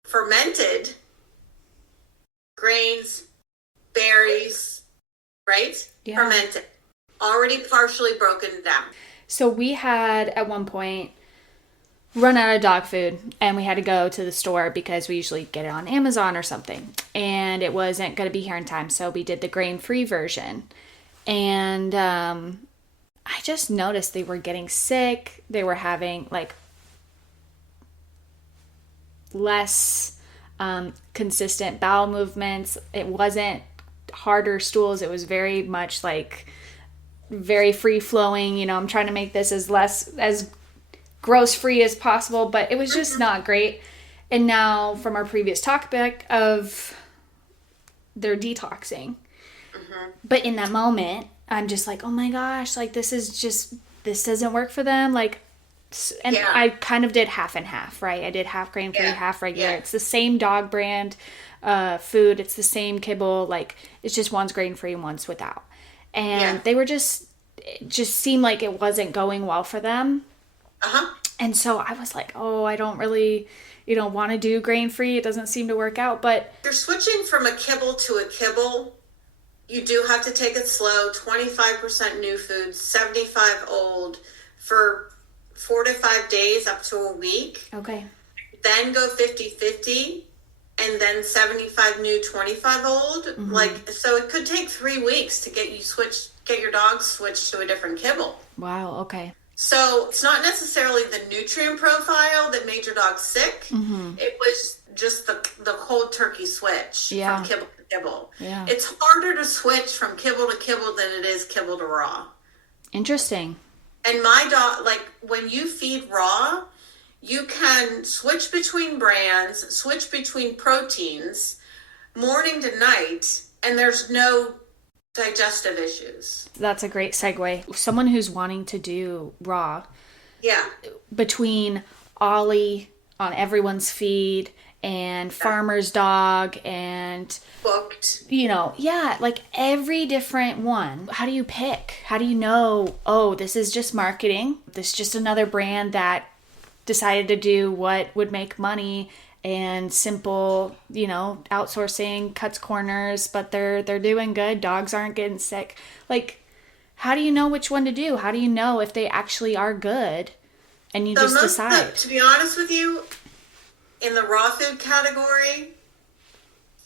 fermented grains, berries, right? Yeah. Fermented. Already partially broken down. So we had, at one point, run out of dog food, and we had to go to the store because we usually get it on Amazon or something. And it wasn't going to be here in time, so we did the grain-free version. And I just noticed they were getting sick. They were having, like, less consistent bowel movements. It wasn't harder stools. It was very much, like, very free-flowing. I'm trying to make this as gross free as possible, but it was just not great. And now from our previous topic of their detoxing. But in that moment, I'm just like, oh my gosh, like this doesn't work for them. Like, and I kind of did half and half, right? I did half grain free, half regular. It's the same dog brand food. It's the same kibble. Like, it's just one's grain free and one's without. And they were it just seemed like it wasn't going well for them. And so I was like, oh, I don't really, want to do grain-free. It doesn't seem to work out, but... If you're switching from a kibble to a kibble, you do have to take it slow. 25% new food, 75 old for 4 to 5 days up to a week. Okay. Then go 50-50, and then 75 new, 25 old. Like, so it could take 3 weeks to get your dog switched to a different kibble. Wow, okay. So it's not necessarily the nutrient profile that made your dog sick. It was just the cold turkey switch from kibble to kibble. Yeah. It's harder to switch from kibble to kibble than it is kibble to raw. Interesting. And my dog, like when you feed raw, you can switch between brands, switch between proteins, morning to night, and there's no digestive issues. That's a great segue. Someone who's wanting to do raw, Yeah. between Ollie on everyone's feed and Farmer's Dog and Booked. Like every different one. How do you pick? How do you know, oh, this is just marketing. This is just another brand that decided to do what would make money and simple, outsourcing cuts corners, but they're doing good. Dogs aren't getting sick. Like, how do you know which one to do? How do you know if they actually are good? And you just decide. To be honest with you, in the raw food category,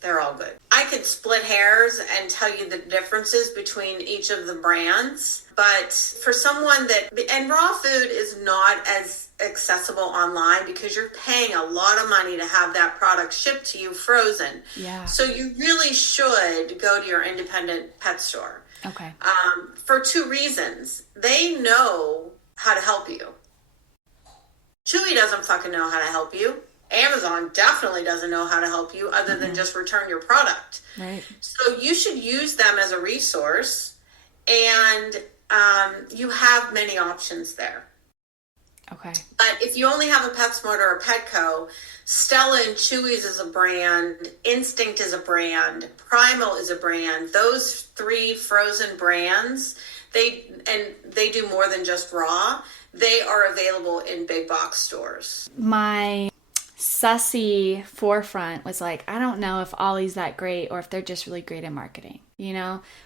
they're all good. I could split hairs and tell you the differences between each of the brands, but for someone and raw food is not as accessible online because you're paying a lot of money to have that product shipped to you frozen. Yeah. So you really should go to your independent pet store. Okay. For two reasons. They know how to help you. Chewy doesn't fucking know how to help you. Amazon definitely doesn't know how to help you other than just return your product. Right. So you should use them as a resource, and you have many options there. Okay. But if you only have a PetSmart or a Petco, Stella and Chewy's is a brand, Instinct is a brand, Primal is a brand. Those three frozen brands, they do more than just raw. They are available in big box stores. My sussy forefront was like, I don't know if Ollie's that great or if they're just really great at marketing,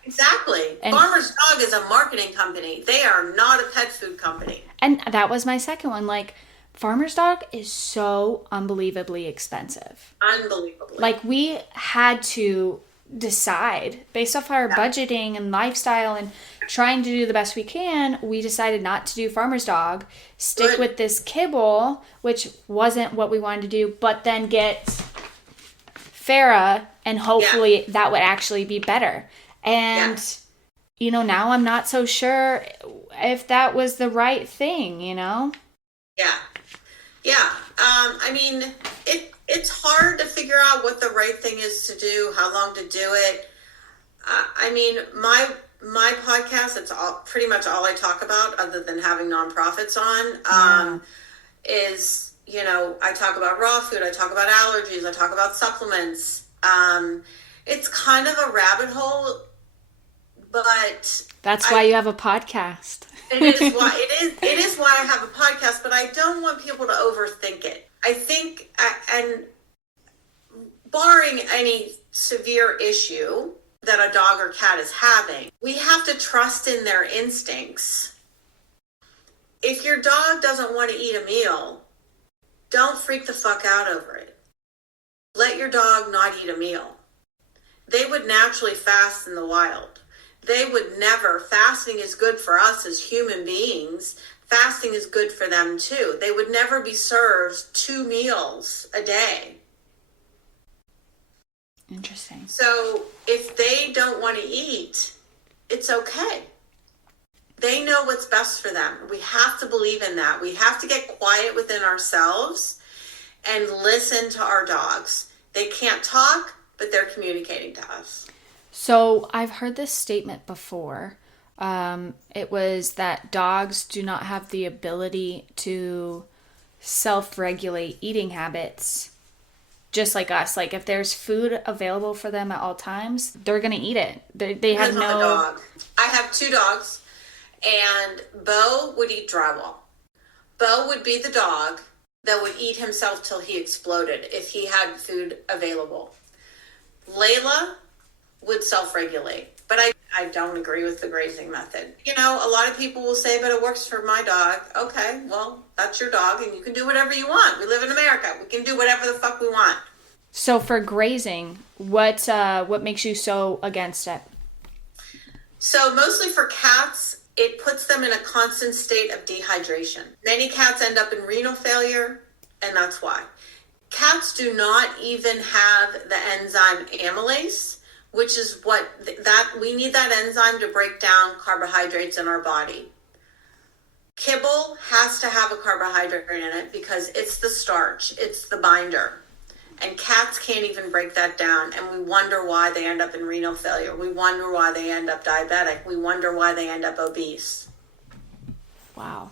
Exactly. And Farmer's Dog is a marketing company. They are not a pet food company. And that was my second one. Like, Farmer's Dog is so unbelievably expensive. Unbelievably. Like, we had to decide based off our budgeting and lifestyle and trying to do the best we can. We decided not to do Farmer's Dog, stick with this kibble, which wasn't what we wanted to do, but then get Farah, and hopefully that would actually be better. And now I'm not so sure if that was the right thing, Yeah. I mean, it's hard to figure out what the right thing is to do, how long to do it. I mean, my podcast, it's pretty much all I talk about other than having nonprofits on, is, I talk about raw food, I talk about allergies, I talk about supplements. It's kind of a rabbit hole, but that's why you have a podcast. It is why I have a podcast, but I don't want people to overthink it. I think, and barring any severe issue that a dog or cat is having, we have to trust in their instincts. If your dog doesn't want to eat a meal, don't freak the fuck out over it. Let your dog not eat a meal. They would naturally fast in the wild. They would never. Fasting is good for us as human beings. Fasting is good for them too. They would never be served 2 meals a day. Interesting. So if they don't want to eat, it's okay. They know what's best for them. We have to believe in that. We have to get quiet within ourselves and listen to our dogs. They can't talk, but they're communicating to us. So I've heard this statement before. It was that dogs do not have the ability to self-regulate eating habits, just like us. Like, if there's food available for them at all times, they're going to eat it. They have no... dog. I have 2 dogs, and Bo would eat drywall. Bo would be the dog that would eat himself till he exploded if he had food available. Layla would self-regulate, but I don't agree with the grazing method. A lot of people will say, but it works for my dog. Okay, well, that's your dog, and you can do whatever you want. We live in America. We can do whatever the fuck we want. So for grazing, what makes you so against it? So mostly for cats, it puts them in a constant state of dehydration. Many cats end up in renal failure, and that's why. Cats do not even have the enzyme amylase, which is what we need that enzyme to break down carbohydrates in our body. Kibble has to have a carbohydrate in it because it's the starch, it's the binder. And cats can't even break that down. And we wonder why they end up in renal failure. We wonder why they end up diabetic. We wonder why they end up obese. Wow.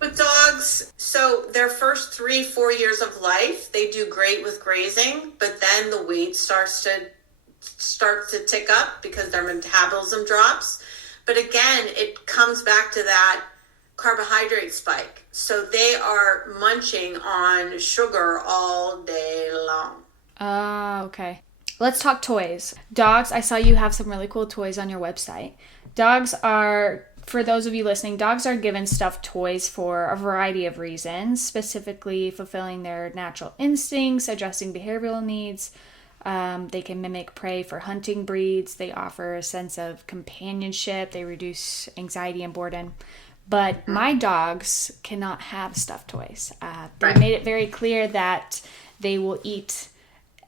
With dogs, so their first 3-4 years of life, they do great with grazing, but then the weight starts to tick up because their metabolism drops. But again, it comes back to that carbohydrate spike. So they are munching on sugar all day long. Okay. Let's talk toys. Dogs, I saw you have some really cool toys on your website. Dogs are, for those of you listening, dogs are given stuffed toys for a variety of reasons, specifically fulfilling their natural instincts, addressing behavioral needs. They can mimic prey for hunting breeds. They offer a sense of companionship. They reduce anxiety and boredom. But my dogs cannot have stuffed toys. They made it very clear that they will eat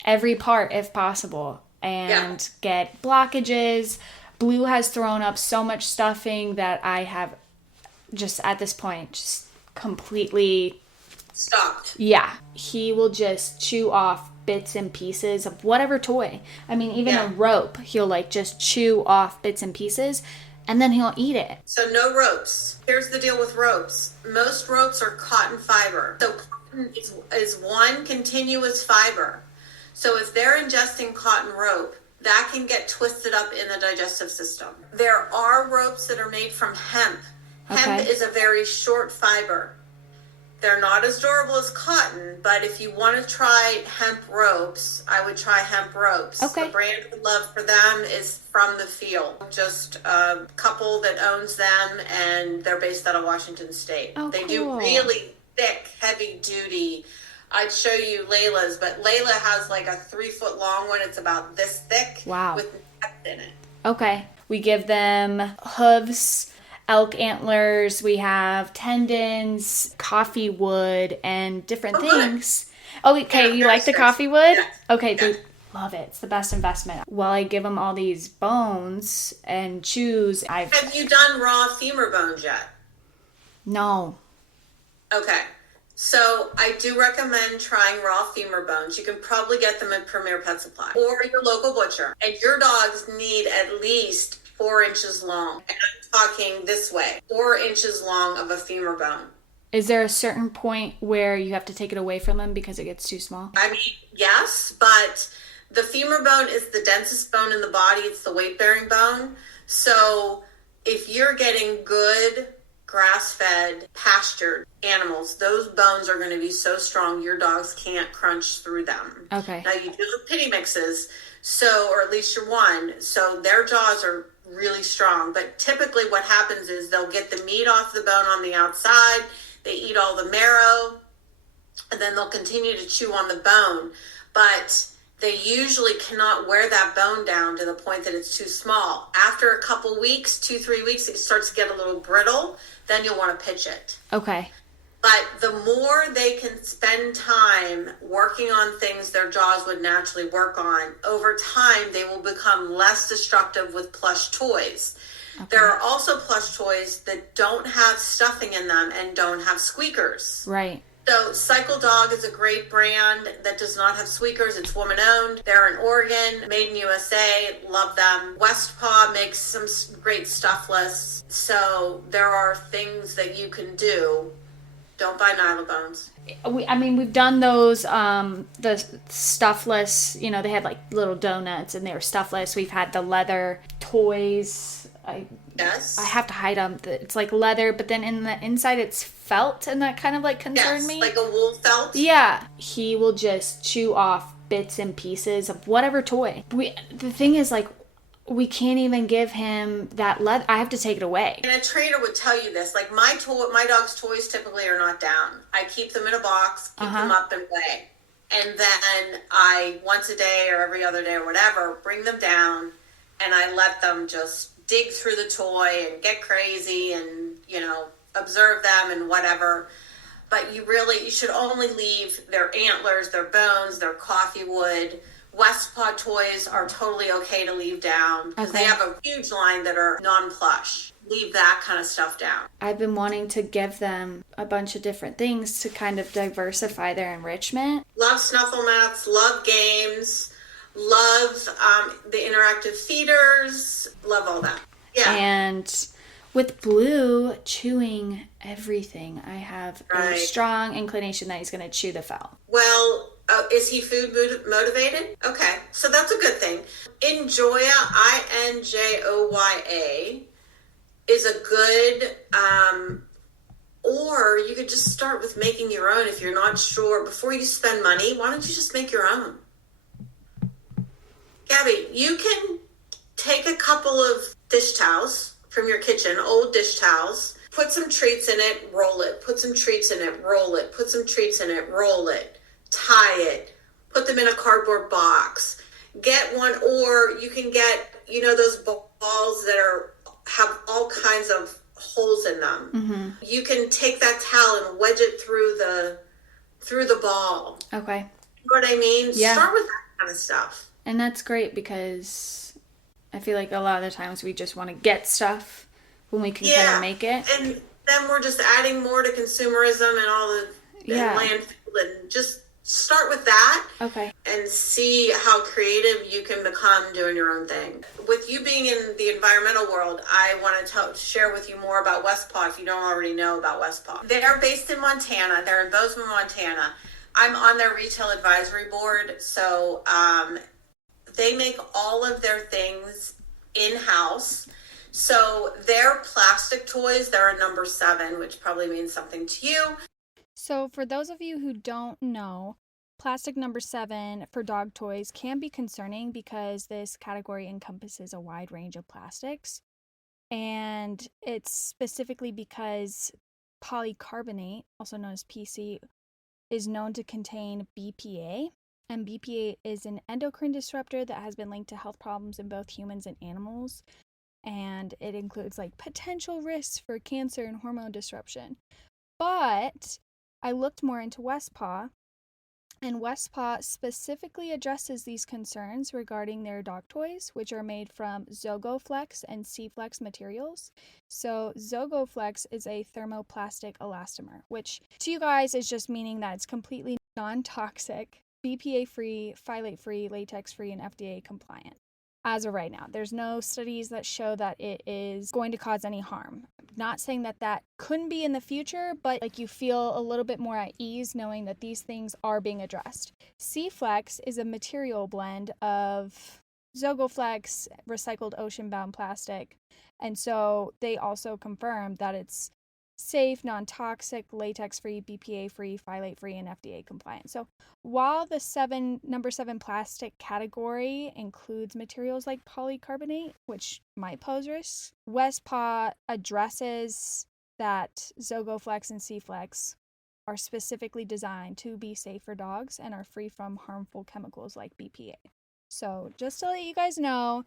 every part if possible and get blockages. Blue has thrown up so much stuffing that I have just at this point just completely stopped. Yeah. He will just chew off bits and pieces of whatever toy. I mean, even a rope, he'll like just chew off bits and pieces. And then he'll eat it. So no ropes. Here's the deal with ropes. Most ropes are cotton fiber. So cotton is one continuous fiber. So if they're ingesting cotton rope, that can get twisted up in the digestive system. There are ropes that are made from hemp. Hemp is a very short fiber. They're not as durable as cotton, but if you want to try hemp ropes, I would try hemp ropes. Okay. The brand I love for them is From the Field. Just a couple that owns them, and they're based out of Washington State. They do really thick, heavy duty. I'd show you Layla's, but Layla has like a 3-foot long one. It's about this thick. Wow. With nuts in it. Okay. We give them hooves, elk antlers, we have tendons, coffee wood, and different things. Good. Oh, okay, you like the coffee wood? Yes. Okay, they love it. It's the best investment. While I give them all these bones and chews, Have you done raw femur bones yet? No. Okay. So I do recommend trying raw femur bones. You can probably get them at Premier Pet Supply or your local butcher. And your dogs need at least 4 inches long. And I'm talking this way, 4 inches long of a femur bone. Is there a certain point where you have to take it away from them because it gets too small? I mean, yes, but the femur bone is the densest bone in the body. It's the weight-bearing bone. So if you're getting good grass-fed, pastured animals, those bones are going to be so strong your dogs can't crunch through them. Okay. Now you do have pity mixes, so, or at least your one, so their jaws are really strong. But typically what happens is they'll get the meat off the bone on the outside, they eat all the marrow, and then they'll continue to chew on the bone. But they usually cannot wear that bone down to the point that it's too small. After a couple weeks, 2-3 weeks, it starts to get a little brittle. Then you'll want to pitch it. Okay. But the more they can spend time working on things their jaws would naturally work on, over time they will become less destructive with plush toys. Okay. There are also plush toys that don't have stuffing in them and don't have squeakers. Right. So Cycle Dog is a great brand that does not have squeakers. It's woman-owned. They're in Oregon, made in USA. Love them. Westpaw makes some great stuffless. So there are things that you can do. Don't buy Nylabones. We've done those, the stuffless, they had like little donuts and they were stuffless. We've had the leather toys. Yes. I have to hide them. It's like leather, but then in the inside it's felt, and that kind of like concerned me. Like a wool felt. Yeah. He will just chew off bits and pieces of whatever toy. The thing is, like, we can't even give him that leather. I have to take it away. And a trainer would tell you this. Like my dog's toys typically are not down. I keep them in a box, keep them up and away. And then I, once a day or every other day or whatever, bring them down and I let them just dig through the toy and get crazy and, observe them and whatever. But you should only leave their antlers, their bones, their coffee wood Westpaw toys are totally okay to leave down because they have a huge line that are non-plush. Leave that kind of stuff down. I've been wanting to give them a bunch of different things to kind of diversify their enrichment. Love snuffle mats, love games, love the interactive feeders, love all that. Yeah. And with Blue chewing everything, I have a strong inclination that he's going to chew the felt. Well, is he food motivated? Okay, so that's a good thing. Injoya, INJOYA, is a good, or you could just start with making your own if you're not sure. Before you spend money, why don't you just make your own? Gabby, you can take a couple of dish towels from your kitchen, old dish towels, put some treats in it, roll it, put some treats in it, roll it, put some treats in it, roll it, tie it, put them in a cardboard box, get one, or you can get, those balls that have all kinds of holes in them. Mm-hmm. You can take that towel and wedge it through the ball. Okay. You know what I mean? Yeah. Start with that kind of stuff. And that's great because I feel like a lot of the times we just want to get stuff when we can kind of make it. And then we're just adding more to consumerism and all the landfill, and just start with that. Okay. And see how creative you can become doing your own thing. With you being in the environmental world, I want to share with you more about Westpaw if you don't already know about Westpaw. They're based in Montana. They're in Bozeman, Montana. I'm on their retail advisory board, so they make all of their things in-house. So their plastic toys, they're a number 7, which probably means something to you. So for those of you who don't know, plastic number 7 for dog toys can be concerning because this category encompasses a wide range of plastics. And it's specifically because polycarbonate, also known as PC, is known to contain BPA. And BPA is an endocrine disruptor that has been linked to health problems in both humans and animals. And it includes potential risks for cancer and hormone disruption. But I looked more into Westpaw, and Westpaw specifically addresses these concerns regarding their dog toys, which are made from Zogoflex and C-Flex materials. So Zogoflex is a thermoplastic elastomer, which to you guys is just meaning that it's completely non-toxic, BPA-free, phthalate-free, latex-free, and FDA compliant. As of right now, there's no studies that show that it is going to cause any harm. Not saying that couldn't be in the future, but you feel a little bit more at ease knowing that these things are being addressed. C-Flex is a material blend of Zogoflex, recycled ocean-bound plastic, and so they also confirmed that it's safe, non-toxic, latex-free, BPA-free, phthalate-free, and FDA compliant. So while the number 7 plastic category includes materials like polycarbonate, which might pose risks, Westpaw addresses that Zogoflex and C-Flex are specifically designed to be safe for dogs and are free from harmful chemicals like BPA. So just to let you guys know,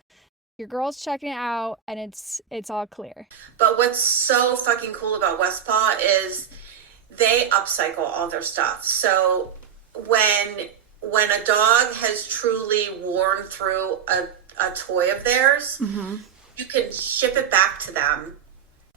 your girl's checking it out, and it's all clear. But what's so fucking cool about Westpaw is they upcycle all their stuff. So when a dog has truly worn through a toy of theirs, mm-hmm. you can ship it back to them.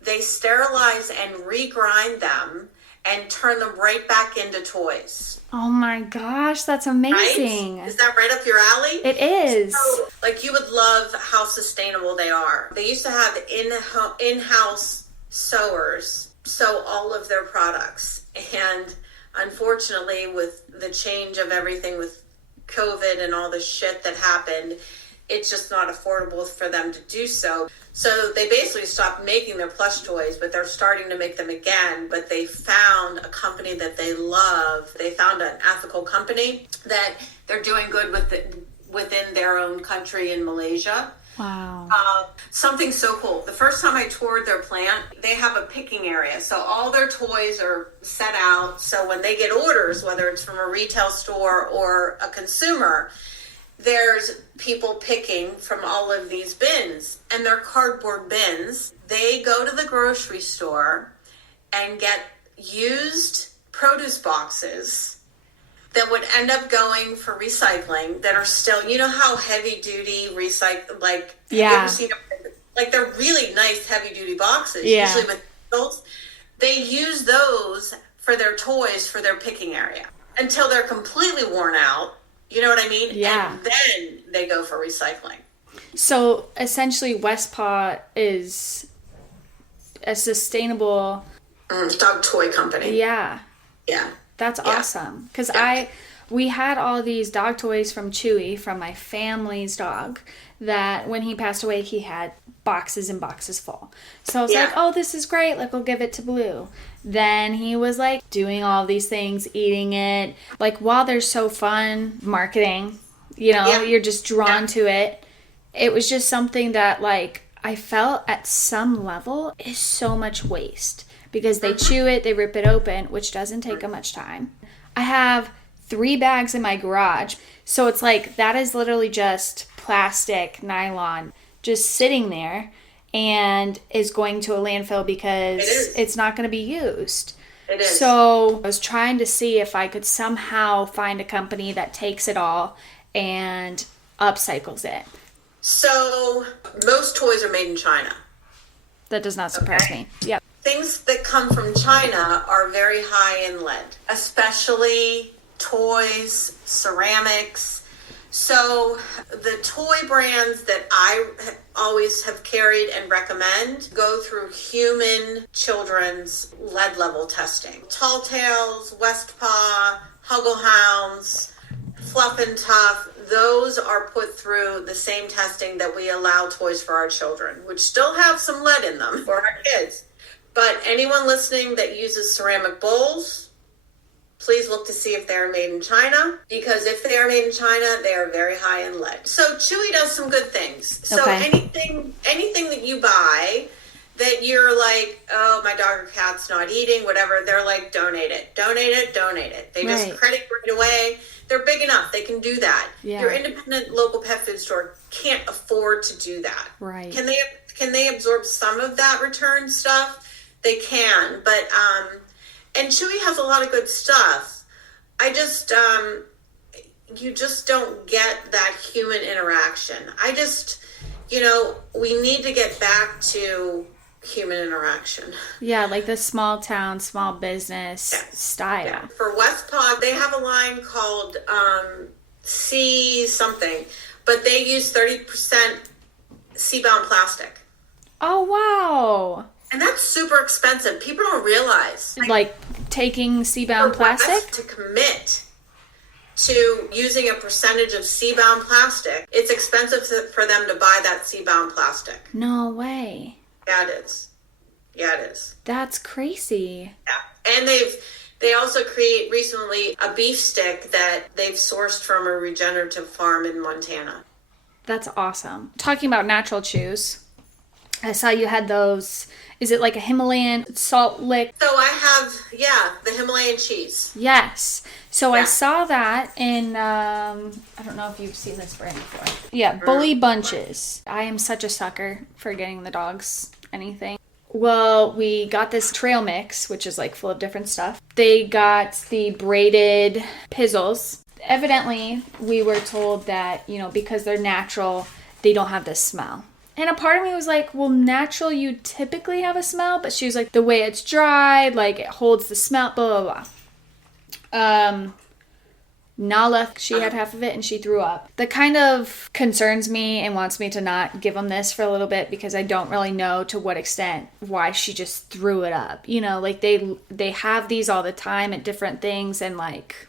They sterilize and regrind them and turn them right back into toys. Oh my gosh, that's amazing. Right? Is that right up your alley? It is. So, you would love how sustainable they are. They used to have in-house sewers sew all of their products. And unfortunately, with the change of everything with COVID and all the shit that happened, it's just not affordable for them to do so. So they basically stopped making their plush toys, but they're starting to make them again. But they found a company that they love. They found an ethical company that they're doing good within their own country in Malaysia. Wow. Something so cool. The first time I toured their plant, they have a picking area. So all their toys are set out. So when they get orders, whether it's from a retail store or a consumer, there's people picking from all of these bins, and they're cardboard bins. They go to the grocery store and get used produce boxes that would end up going for recycling that are still, you know how heavy duty recycle, like, have you ever seen, like, they're really nice heavy duty boxes, usually with adults. They use those for their toys for their picking area until they're completely worn out. You know what I mean? Yeah. And then they go for recycling. So essentially Westpaw is a sustainable dog toy company. Yeah. Yeah. That's awesome. Because we had all these dog toys from Chewy, from my family's dog, that when he passed away, he had boxes and boxes full. So I was like, oh, this is great. Like, we'll give it to Blue. Then he was like doing all these things, eating it. Like, while they're so fun, marketing, you know, you're just drawn to it. It was just something that, like, I felt at some level is so much waste. Because they chew it, they rip it open, which doesn't take them much time. I have 3 bags in my garage. So it's like, that is literally just plastic, nylon, just sitting there and is going to a landfill because it's not going to be used. It is. So I was trying to see if I could somehow find a company that takes it all and upcycles it. So most toys are made in China. That does not surprise me. Yep. Things that come from China are very high in lead, especially toys, ceramics. So the toy brands that I always have carried and recommend go through human children's lead level testing. Tall Tales, Westpaw, Huggle Hounds, Fluff and Tough, those are put through the same testing that we allow toys for our children, which still have some lead in them for our kids. But anyone listening that uses ceramic bowls, please look to see if they're made in China, because if they are made in China, they are very high in lead. So Chewy does some good things. So anything that you buy that you're like, oh, my dog or cat's not eating, whatever, they're like, donate it. They just credit right away. They're big enough. They can do that. Yeah. Your independent local pet food store can't afford to do that. Right. Can they absorb some of that return stuff? They can, but and Chewy has a lot of good stuff. I just you just don't get that human interaction. We need to get back to human interaction. Yeah, like the small town, small business style. Yeah. For Westpaw, they have a line called C something, but they use 30% sea-bound plastic. Oh, wow. And that's super expensive. People don't realize. Like taking sea-bound plastic? To commit to using a percentage of sea-bound plastic, it's expensive for them to buy that sea-bound plastic. No way. Yeah, it is. That's crazy. Yeah. And they also create recently a beef stick that they've sourced from a regenerative farm in Montana. That's awesome. Talking about natural chews, I saw you had those. Is it like a Himalayan salt lick? So I have, the Himalayan cheese. Yes. So I saw that in, I don't know if you've seen this brand before. Yeah, Bully Bunches. I am such a sucker for getting the dogs anything. Well, we got this trail mix, which is like full of different stuff. They got the braided pizzles. Evidently, we were told that, because they're natural, they don't have this smell. And a part of me was like, well, natural, you typically have a smell. But she was like, the way it's dried, like, it holds the smell, blah, blah, blah. Nala, she had half of it and she threw up. That kind of concerns me and wants me to not give them this for a little bit because I don't really know to what extent why she just threw it up. Like, they have these all the time at different things and, like,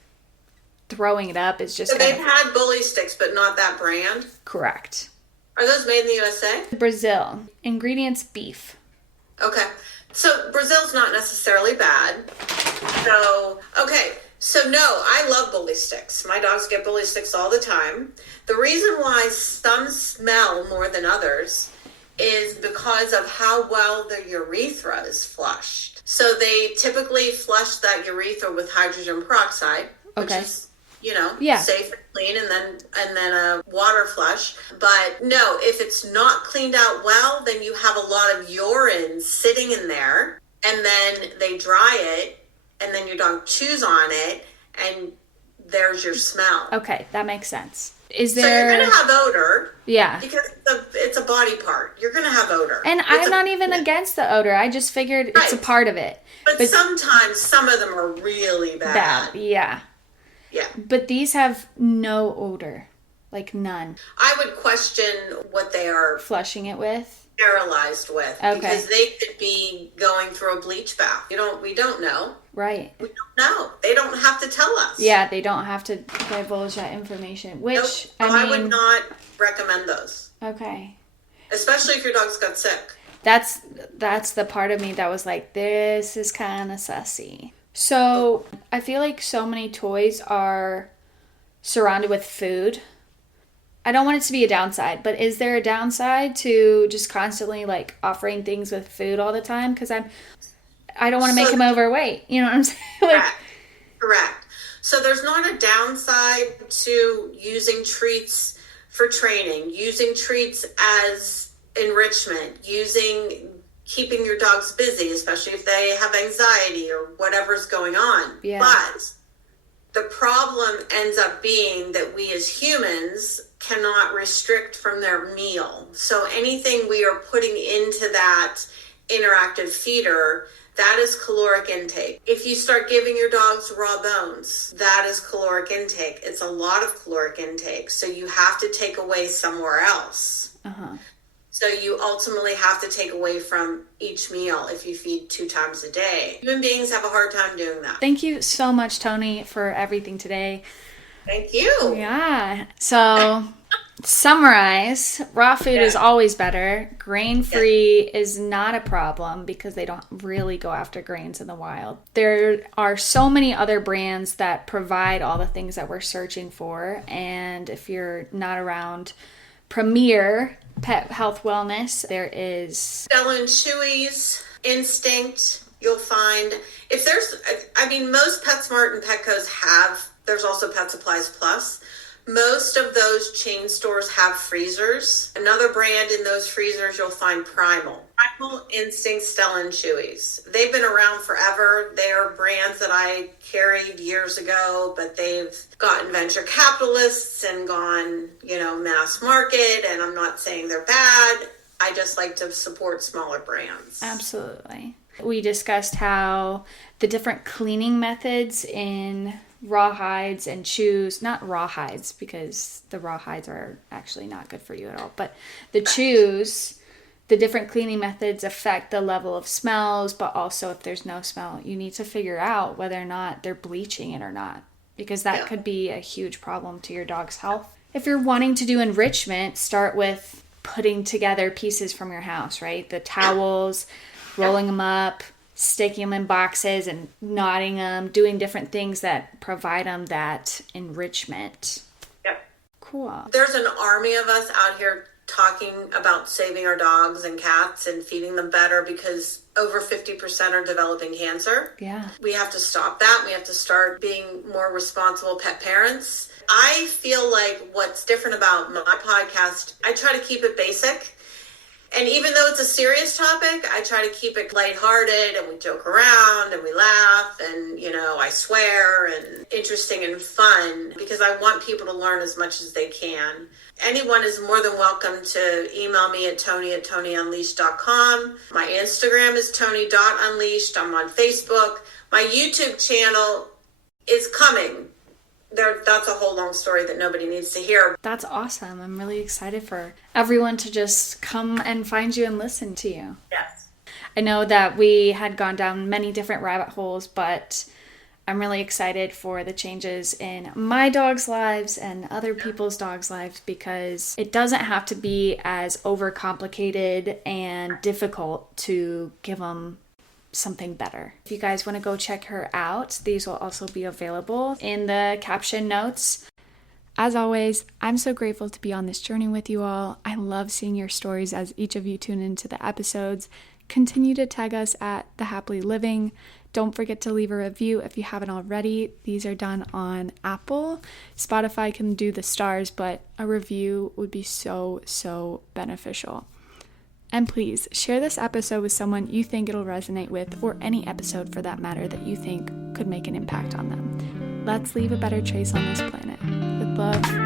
throwing it up is just so they've had Bully sticks, but not that brand? Correct. Are those made in the USA? Brazil. Ingredients, beef. Okay. So Brazil's not necessarily bad. So no, I love Bully sticks. My dogs get Bully sticks all the time. The reason why some smell more than others is because of how well the urethra is flushed. So they typically flush that urethra with hydrogen peroxide, which is safe and clean, and then a water flush. But no, if it's not cleaned out well, then you have a lot of urine sitting in there, and then they dry it, and then your dog chews on it, and there's your smell. Okay, that makes sense. Is So there... you're going to have odor. Yeah. Because it's a body part. You're going to have odor. And I'm not even against the odor. I just figured it's a part of it. But sometimes some of them are really bad. Yeah. Yeah. But these have no odor. Like none. I would question what they are flushing it with. Sterilized with. Okay. Because they could be going through a bleach bath. We don't know. Right. We don't know. They don't have to tell us. Yeah, they don't have to divulge that information. Which, nope. I would not recommend those. Okay. Especially if your dog's got sick. That's the part of me that was like, this is kind of sussy. So, I feel like so many toys are surrounded with food. I don't want it to be a downside, but is there a downside to just constantly like offering things with food all the time? Because I don't want to make him overweight. You know what I'm saying? Correct. So there's not a downside to using treats for training, using treats as enrichment, keeping your dogs busy, especially if they have anxiety or whatever's going on. Yeah. But the problem ends up being that we as humans cannot restrict from their meal. So anything we are putting into that interactive feeder, that is caloric intake. If you start giving your dogs raw bones, that is caloric intake. It's a lot of caloric intake. So you have to take away somewhere else. Uh-huh. So you ultimately have to take away from each meal if you feed 2 times a day. Human beings have a hard time doing that. Thank you so much, Toni, for everything today. Thank you. Yeah. So, summarize, raw food is always better. Grain-free is not a problem because they don't really go after grains in the wild. There are so many other brands that provide all the things that we're searching for. And if you're not around Premier Pet Health Wellness, there is Stella and Chewy's, Instinct. You'll find if there's, most PetSmart and Petco's have. There's also Pet Supplies Plus. Most of those chain stores have freezers. Another brand in those freezers, you'll find Primal, Instinct, Stella and Chewy's. They've been around forever. They are brands that I carried years ago, but they've gotten venture capitalists and gone, mass market. And I'm not saying they're bad. I just like to support smaller brands. Absolutely. We discussed how the different cleaning methods in raw hides and chews, not raw hides because the raw hides are actually not good for you at all, but the chews, the different cleaning methods affect the level of smells, but also if there's no smell, you need to figure out whether or not they're bleaching it or not, because that could be a huge problem to your dog's health. If you're wanting to do enrichment, start with putting together pieces from your house, right? The towels, rolling them up, sticking them in boxes and knotting them, doing different things that provide them that enrichment. Yep. Cool. There's an army of us out here talking about saving our dogs and cats and feeding them better because over 50% are developing cancer. Yeah. We have to stop that. We have to start being more responsible pet parents. I feel like what's different about my podcast, I try to keep it basic. And even though it's a serious topic, I try to keep it lighthearted and we joke around and we laugh and, I swear and interesting and fun because I want people to learn as much as they can. Anyone is more than welcome to email me at toni@toniunleashed.com. My Instagram is toni.unleashed. I'm on Facebook. My YouTube channel is coming. That's a whole long story that nobody needs to hear. That's awesome. I'm really excited for everyone to just come and find you and listen to you. Yes. I know that we had gone down many different rabbit holes, but I'm really excited for the changes in my dog's lives and other people's dogs' lives because it doesn't have to be as overcomplicated and difficult to give them something better. If you guys want to go check her out, these will also be available in the caption notes. As always, I'm so grateful to be on this journey with you all. I love seeing your stories as each of you tune into the episodes. Continue to tag us at The Happily Living. Don't forget to leave a review if you haven't already. These are done on Apple. Spotify can do the stars, but a review would be so beneficial. And please share this episode with someone you think it'll resonate with, or any episode for that matter that you think could make an impact on them. let's leave a better trace on this planet. With love,